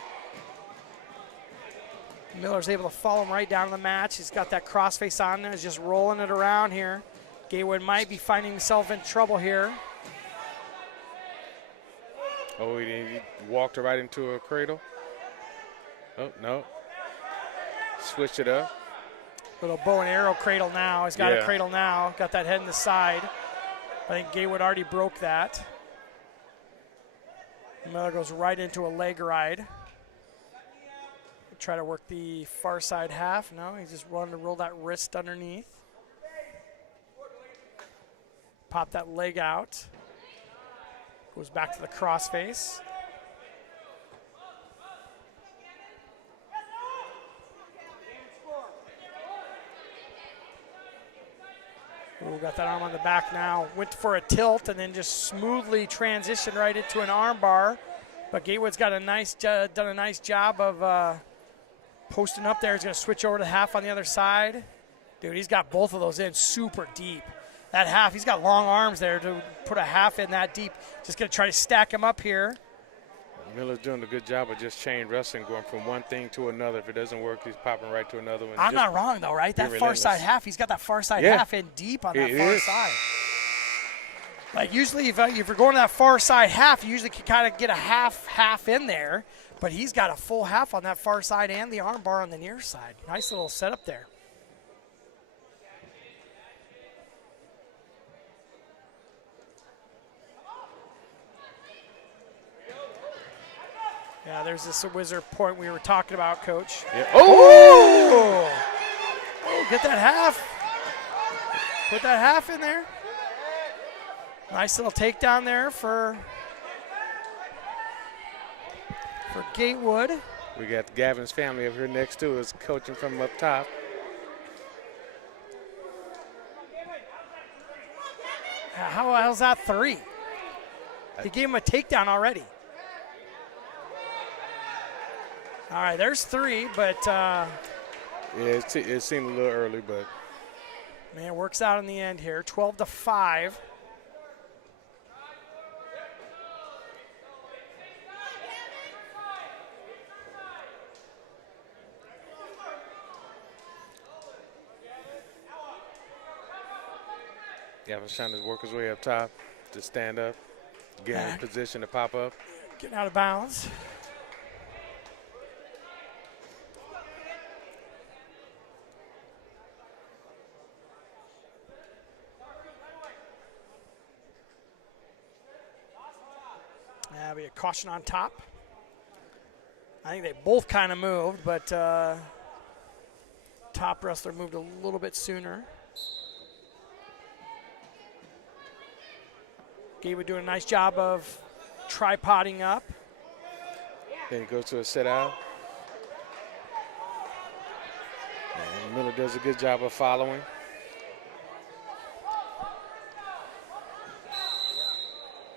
Miller's able to follow him right down to the match. He's got that crossface on and is just rolling it around here. Gatewood might be finding himself in trouble here. Oh, he walked right into a cradle. Oh, no. Switch it up. Little bow and arrow cradle now. He's got a cradle now. Got that head in the side. I think Gatewood already broke that. Miller goes right into a leg ride. Try to work the far side half. No, he just wanted to roll that wrist underneath. Pop that leg out. Goes back to the crossface. Ooh, got that arm on the back now. Went for a tilt and then just smoothly transitioned right into an arm bar. But Gatewood's got a nice done a nice job of posting up there. He's going to switch over to half on the other side. Dude, he's got both of those in super deep. That half, he's got long arms there to put a half in that deep. Just going to try to stack him up here. Miller's doing a good job of just chain wrestling, going from one thing to another. If it doesn't work, he's popping right to another one. I'm not wrong, though, right? That far side half, he's got that far side half in deep on that far side. Like, usually if you're going to that far side half, you usually can kind of get a half in there. But he's got a full half on that far side and the arm bar on the near side. Nice little setup there. Yeah, there's this whizzer point we were talking about, Coach. Yeah. Oh! Oh, get that half. Put that half in there. Nice little takedown there for Gatewood. We got Gavin's family up here next to us, coaching from up top. How how's that 3? He gave him a takedown already. All right, there's 3, but yeah, it seemed a little early, but man, it works out in the end here. 12-5. Gavin's trying to work his way up top to stand up. Getting in position to pop up. Getting out of bounds. Be a caution on top. I think they both kind of moved, but top wrestler moved a little bit sooner. Gabe doing a nice job of tripoding up. Then he goes to a sit out. And Miller does a good job of following.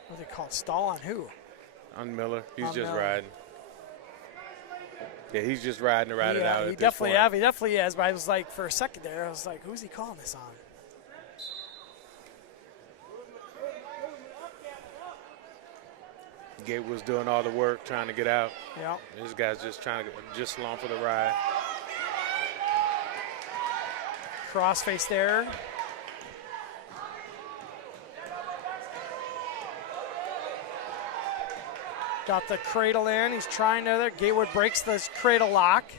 What do they call it? Stall on who? On Miller. He's On just Miller. riding. Yeah, he's just riding to ride it out. He at this definitely point. he definitely is. But I was like, for a second there, I was like, who's he calling this on? Gabe was doing all the work, trying to get out. Yeah. This guy's just trying to just along for the ride. Crossface there. Got the cradle in. He's trying to. Gatewood breaks this cradle lock.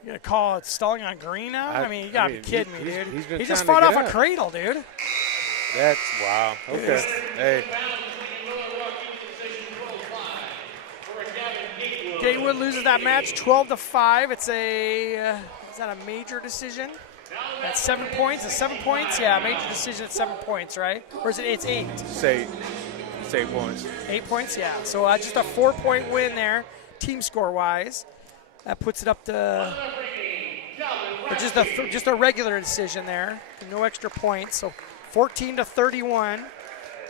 You gonna call it stalling on green now? I mean, you gotta be kidding me, dude. He's been He just trying fought to off get a up. cradle, dude. That's wow. Okay. Hey, Gatewood loses that match 12-5. It's a is that a major decision? That's 7 points. It's 7 points. Yeah, major decision at 7 points, right? Or is it? It's 8. say 8 points. 8 points. Yeah. So just a 4-point win there, team score wise. That puts it up to just a regular decision there. No extra points. So 14-31,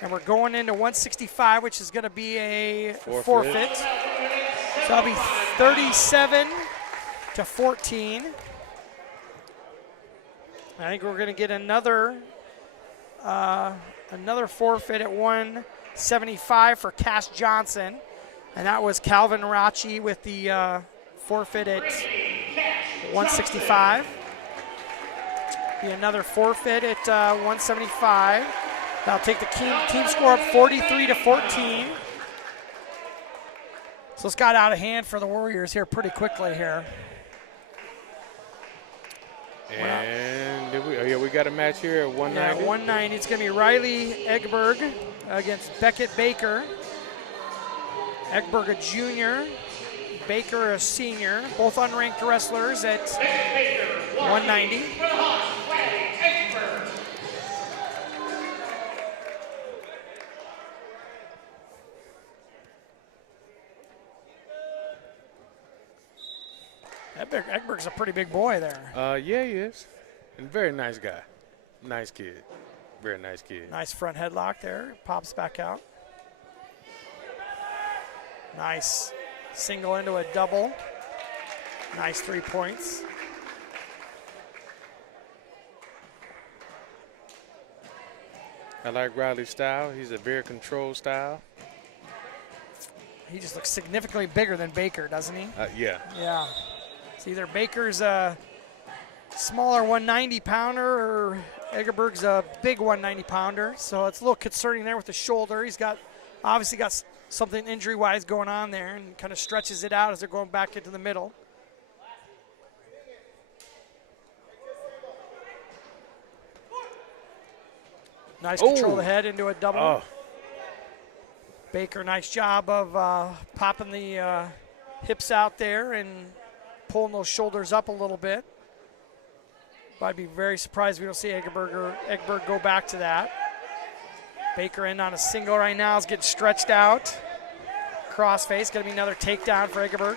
and we're going into 165, which is going to be a forfeit. So that'll be 37-14. I think we're going to get another forfeit at 175 for Cash Johnson, and that was Calvin Rachi with the forfeit at 165. Be another forfeit at 175. That'll take the team score up 43-14. So it's got out of hand for the Warriors here pretty quickly here. And we got a match here at 190. Yeah, 190. It's going to be Riley Egberg against Beckett Baker. Egberg a junior, Baker a senior, both unranked wrestlers at 190. Egberg's a pretty big boy there. Yeah, he is. And very nice guy. Nice kid. Very nice kid. Nice front headlock there. Pops back out. Nice single into a double. Nice 3 points. I like Riley's style. He's a very controlled style. He just looks significantly bigger than Baker, doesn't he? Yeah. Yeah. It's either Baker's a smaller 190-pounder or Egberg's a big 190-pounder. So it's a little concerning there with the shoulder. He's obviously got something injury-wise going on there and kind of stretches it out as they're going back into the middle. Nice control of the head into a double. Oh. Baker, nice job of popping the hips out there and pulling those shoulders up a little bit. But I'd be very surprised if we don't see Egberg go back to that. Baker in on a single right now is getting stretched out. Crossface, going to be another takedown for Egberg.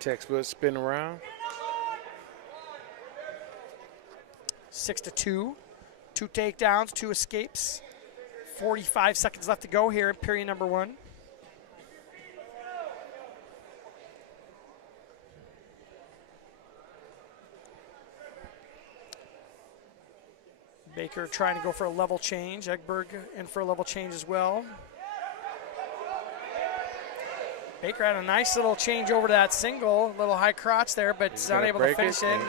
Textbook spin around. 6-2. 2 takedowns, 2 escapes. 45 seconds left to go here in period number 1. Baker trying to go for a level change. Egberg in for a level change as well. Baker had a nice little change over to that single, a little high crotch there, but not able to finish it.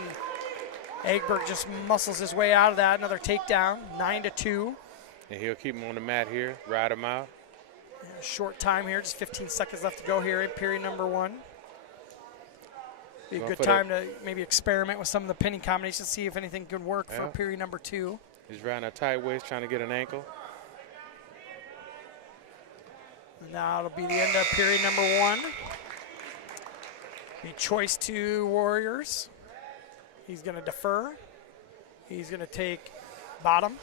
Egberg just muscles his way out of that. Another takedown, 9-2. And he'll keep him on the mat here, ride him out. Yeah, short time here, just 15 seconds left to go here in period number 1. Be a good time to maybe experiment with some of the pinning combinations, see if anything could work for period number 2. He's riding a tight waist, trying to get an ankle. Now it'll be the end of period number 1. Be choice 2 Warriors. He's going to defer. He's going to take bottom.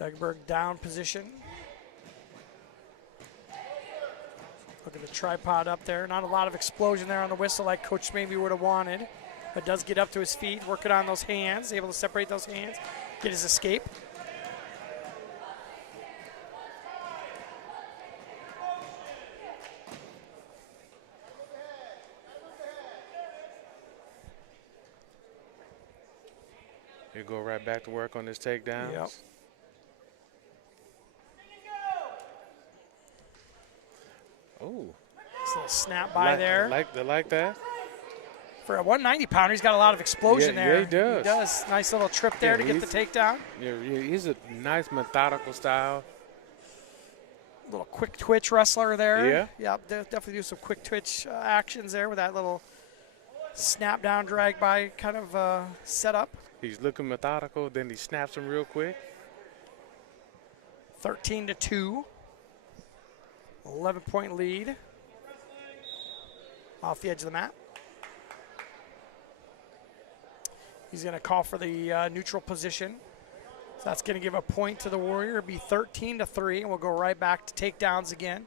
Egberg down position. Look at the tripod up there. Not a lot of explosion there on the whistle like Coach maybe would have wanted. But does get up to his feet, working on those hands, able to separate those hands, get his escape. He'll go right back to work on his takedowns. Yep. Oh. Nice little snap by there. Like that. For a 190-pounder, he's got a lot of explosion there. Yeah, he does. He does. Nice little trip there to get the takedown. Yeah, he's a nice methodical style. Little quick twitch wrestler there. Yeah. Yep, definitely do some quick twitch actions there with that little snap down, drag by kind of setup. He's looking methodical, then he snaps him real quick. 13-2. 11-point lead. Off the edge of the mat. He's going to call for the neutral position. So that's going to give a point to the Warrior. It'll be 13-3, and we'll go right back to takedowns again.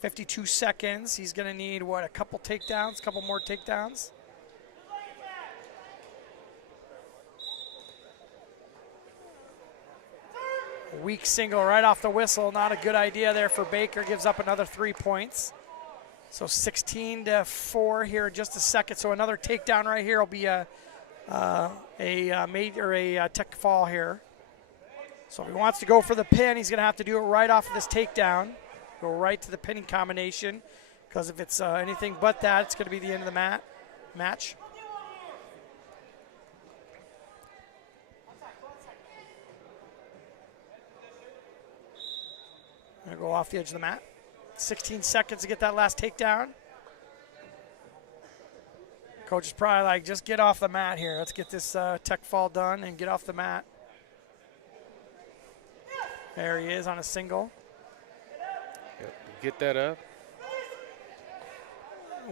52 seconds. He's going to need, what, a couple takedowns, a couple more takedowns? Weak single right off the whistle. Not a good idea there for Baker. Gives up another 3 points. So 16-4 here in just a second. So another takedown right here will be a tech fall here. So if he wants to go for the pin, he's going to have to do it right off of this takedown. Go right to the pinning combination, because if it's anything but that, it's going to be the end of the match. Going to go off the edge of the mat. 16 seconds to get that last takedown. Coach is probably like, just get off the mat here. Let's get this tech fall done and get off the mat. There he is on a single. Yep, get that up.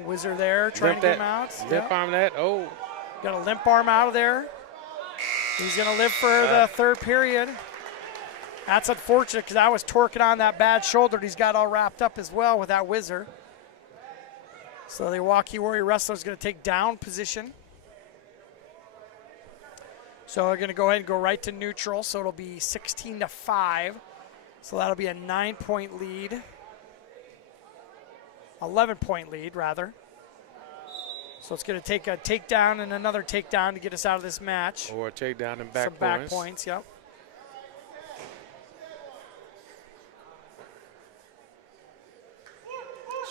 Whizzer there, trying to get him out. Limp arm that. Oh. Got a limp arm out of there. He's going to live for the third period. That's unfortunate because I was torquing on that bad shoulder. He's got all wrapped up as well with that whizzer. So the Waukee Warrior wrestler is going to take down position. So they're going to go ahead and go right to neutral. So it'll be 16-5. So that'll be a 9-point lead. 11-point lead, rather. So it's going to take a takedown and another takedown to get us out of this match. Or a takedown and back Some back points, yep.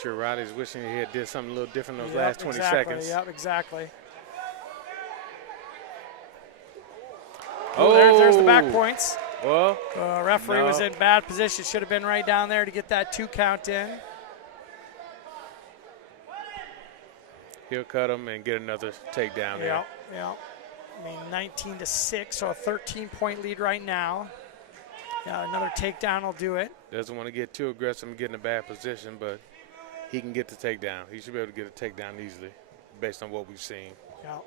Sure, Roddy's wishing he had did something a little different those last 20 seconds. Yep, exactly. Oh, there's the back points. Well, referee was in bad position. Should have been right down there to get that 2 count in. He'll cut him and get another takedown there. Yeah. I mean, 19-6, so a 13-point lead right now. Yeah, another takedown will do it. Doesn't want to get too aggressive and get in a bad position, but he can get the takedown. He should be able to get a takedown easily based on what we've seen. Yeah.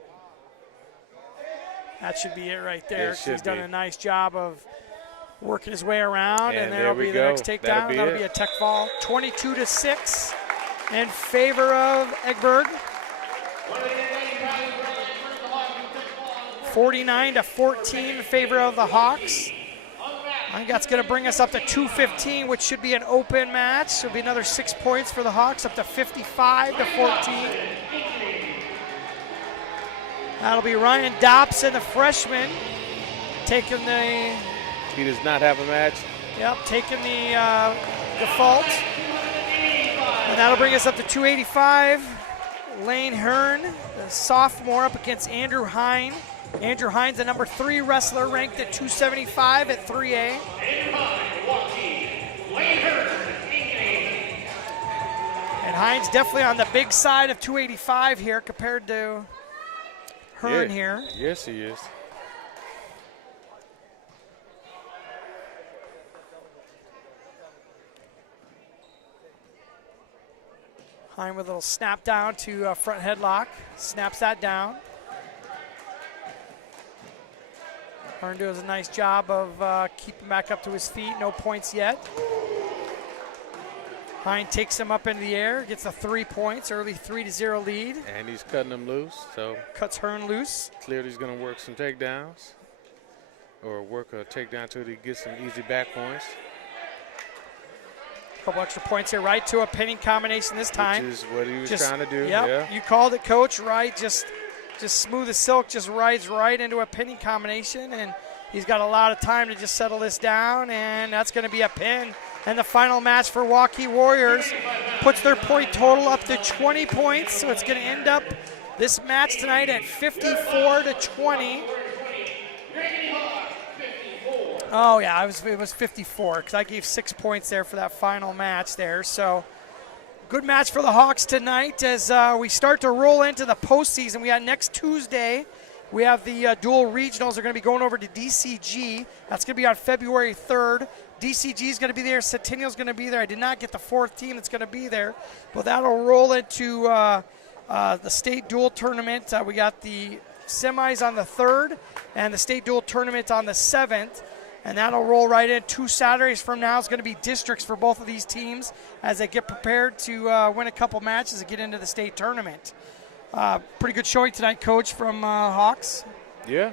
That should be it right there. It He's done a nice job of working his way around, and there will be the next takedown. That'll be a tech fall. 22-6 in favor of Egberg. 49-14 in favor of the Hawks. I think that's going to bring us up to 215, which should be an open match. It'll be another 6 points for the Hawks, up to 55-14. That'll be Ryan Dobson, the freshman, taking the. He does not have a match. Yep, taking the default. And that'll bring us up to 285. Lane Hearn, the sophomore, up against Andrew Hine. Andrew Hine's the number 3 wrestler, ranked at 275 at 3A. And Hine's definitely on the big side of 285 here compared to Hearn here. Yes, he is. Hine with a little snap down to front headlock. Snaps that down. Hearn does a nice job of keeping back up to his feet. No points yet. Hine takes him up into the air, gets the 3 points, early 3-0 lead. And he's cutting him loose, so. Cuts Hearn loose. Clearly he's gonna work some takedowns or work a takedown till he gets some easy back points. Couple extra points here, right to a pinning combination this time. Which is what he was trying to do, yep, yeah. You called it, Coach, right? Just smooth as silk, just rides right into a pinning combination, and he's got a lot of time to just settle this down, and that's gonna be a pin. And the final match for Waukee Warriors puts their point total up to 20 points, so it's gonna end up this match tonight at 54-20. Oh yeah, it was 54 because I gave 6 points there for that final match there. So good match for the Hawks tonight as we start to roll into the postseason. We got next Tuesday. We have the dual regionals. They're going to be going over to DCG. That's going to be on February 3rd. DCG is going to be there. Centennial is going to be there. I did not get the 4th team that's going to be there, but that'll roll into the state dual tournament. We got the semis on the 3rd and the state dual tournament on the 7th. And that'll roll right in. 2 Saturdays from now is going to be districts for both of these teams as they get prepared to win a couple matches and get into the state tournament. Pretty good showing tonight, Coach, from Hawks. Yeah.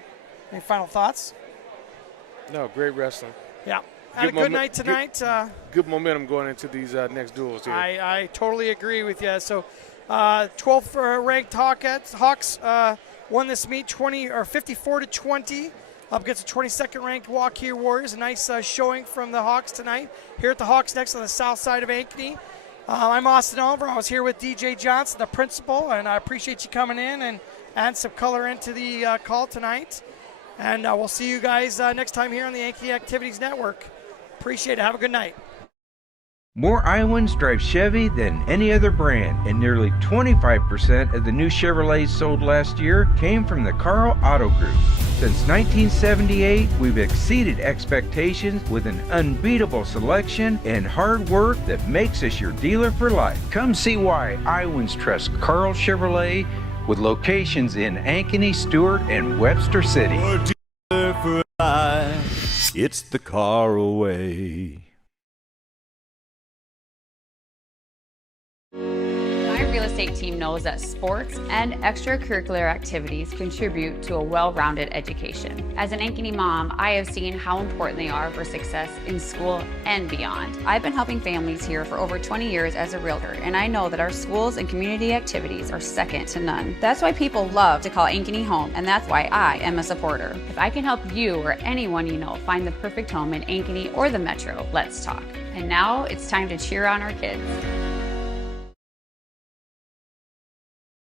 Any final thoughts? No, great wrestling. Yeah. Had a good night tonight. Good momentum going into these next duels here. I totally agree with you. So 12th ranked Hawks won this meet 54-20. Up against the 22nd ranked Waukee Warriors. A nice showing from the Hawks tonight. Here at the Hawks Next on the south side of Ankeny. I'm Austin Oliver. I was here with DJ Johnson, the principal, and I appreciate you coming in and adding some color into the call tonight. And we'll see you guys next time here on the Ankeny Activities Network. Appreciate it. Have a good night. More Iowans drive Chevy than any other brand, and nearly 25% of the new Chevrolets sold last year came from the Carl Auto Group. Since 1978, we've exceeded expectations with an unbeatable selection and hard work that makes us your dealer for life. Come see why Iowans trust Carl Chevrolet with locations in Ankeny, Stewart, and Webster City. Your dealer for life, it's the Carl My real estate team knows that sports and extracurricular activities contribute to a well-rounded education. As an Ankeny mom, I have seen how important they are for success in school and beyond. I've been helping families here for over 20 years as a realtor, and I know that our schools and community activities are second to none. That's why people love to call Ankeny home, and that's why I am a supporter. If I can help you or anyone you know find the perfect home in Ankeny or the Metro, let's talk. And now it's time to cheer on our kids.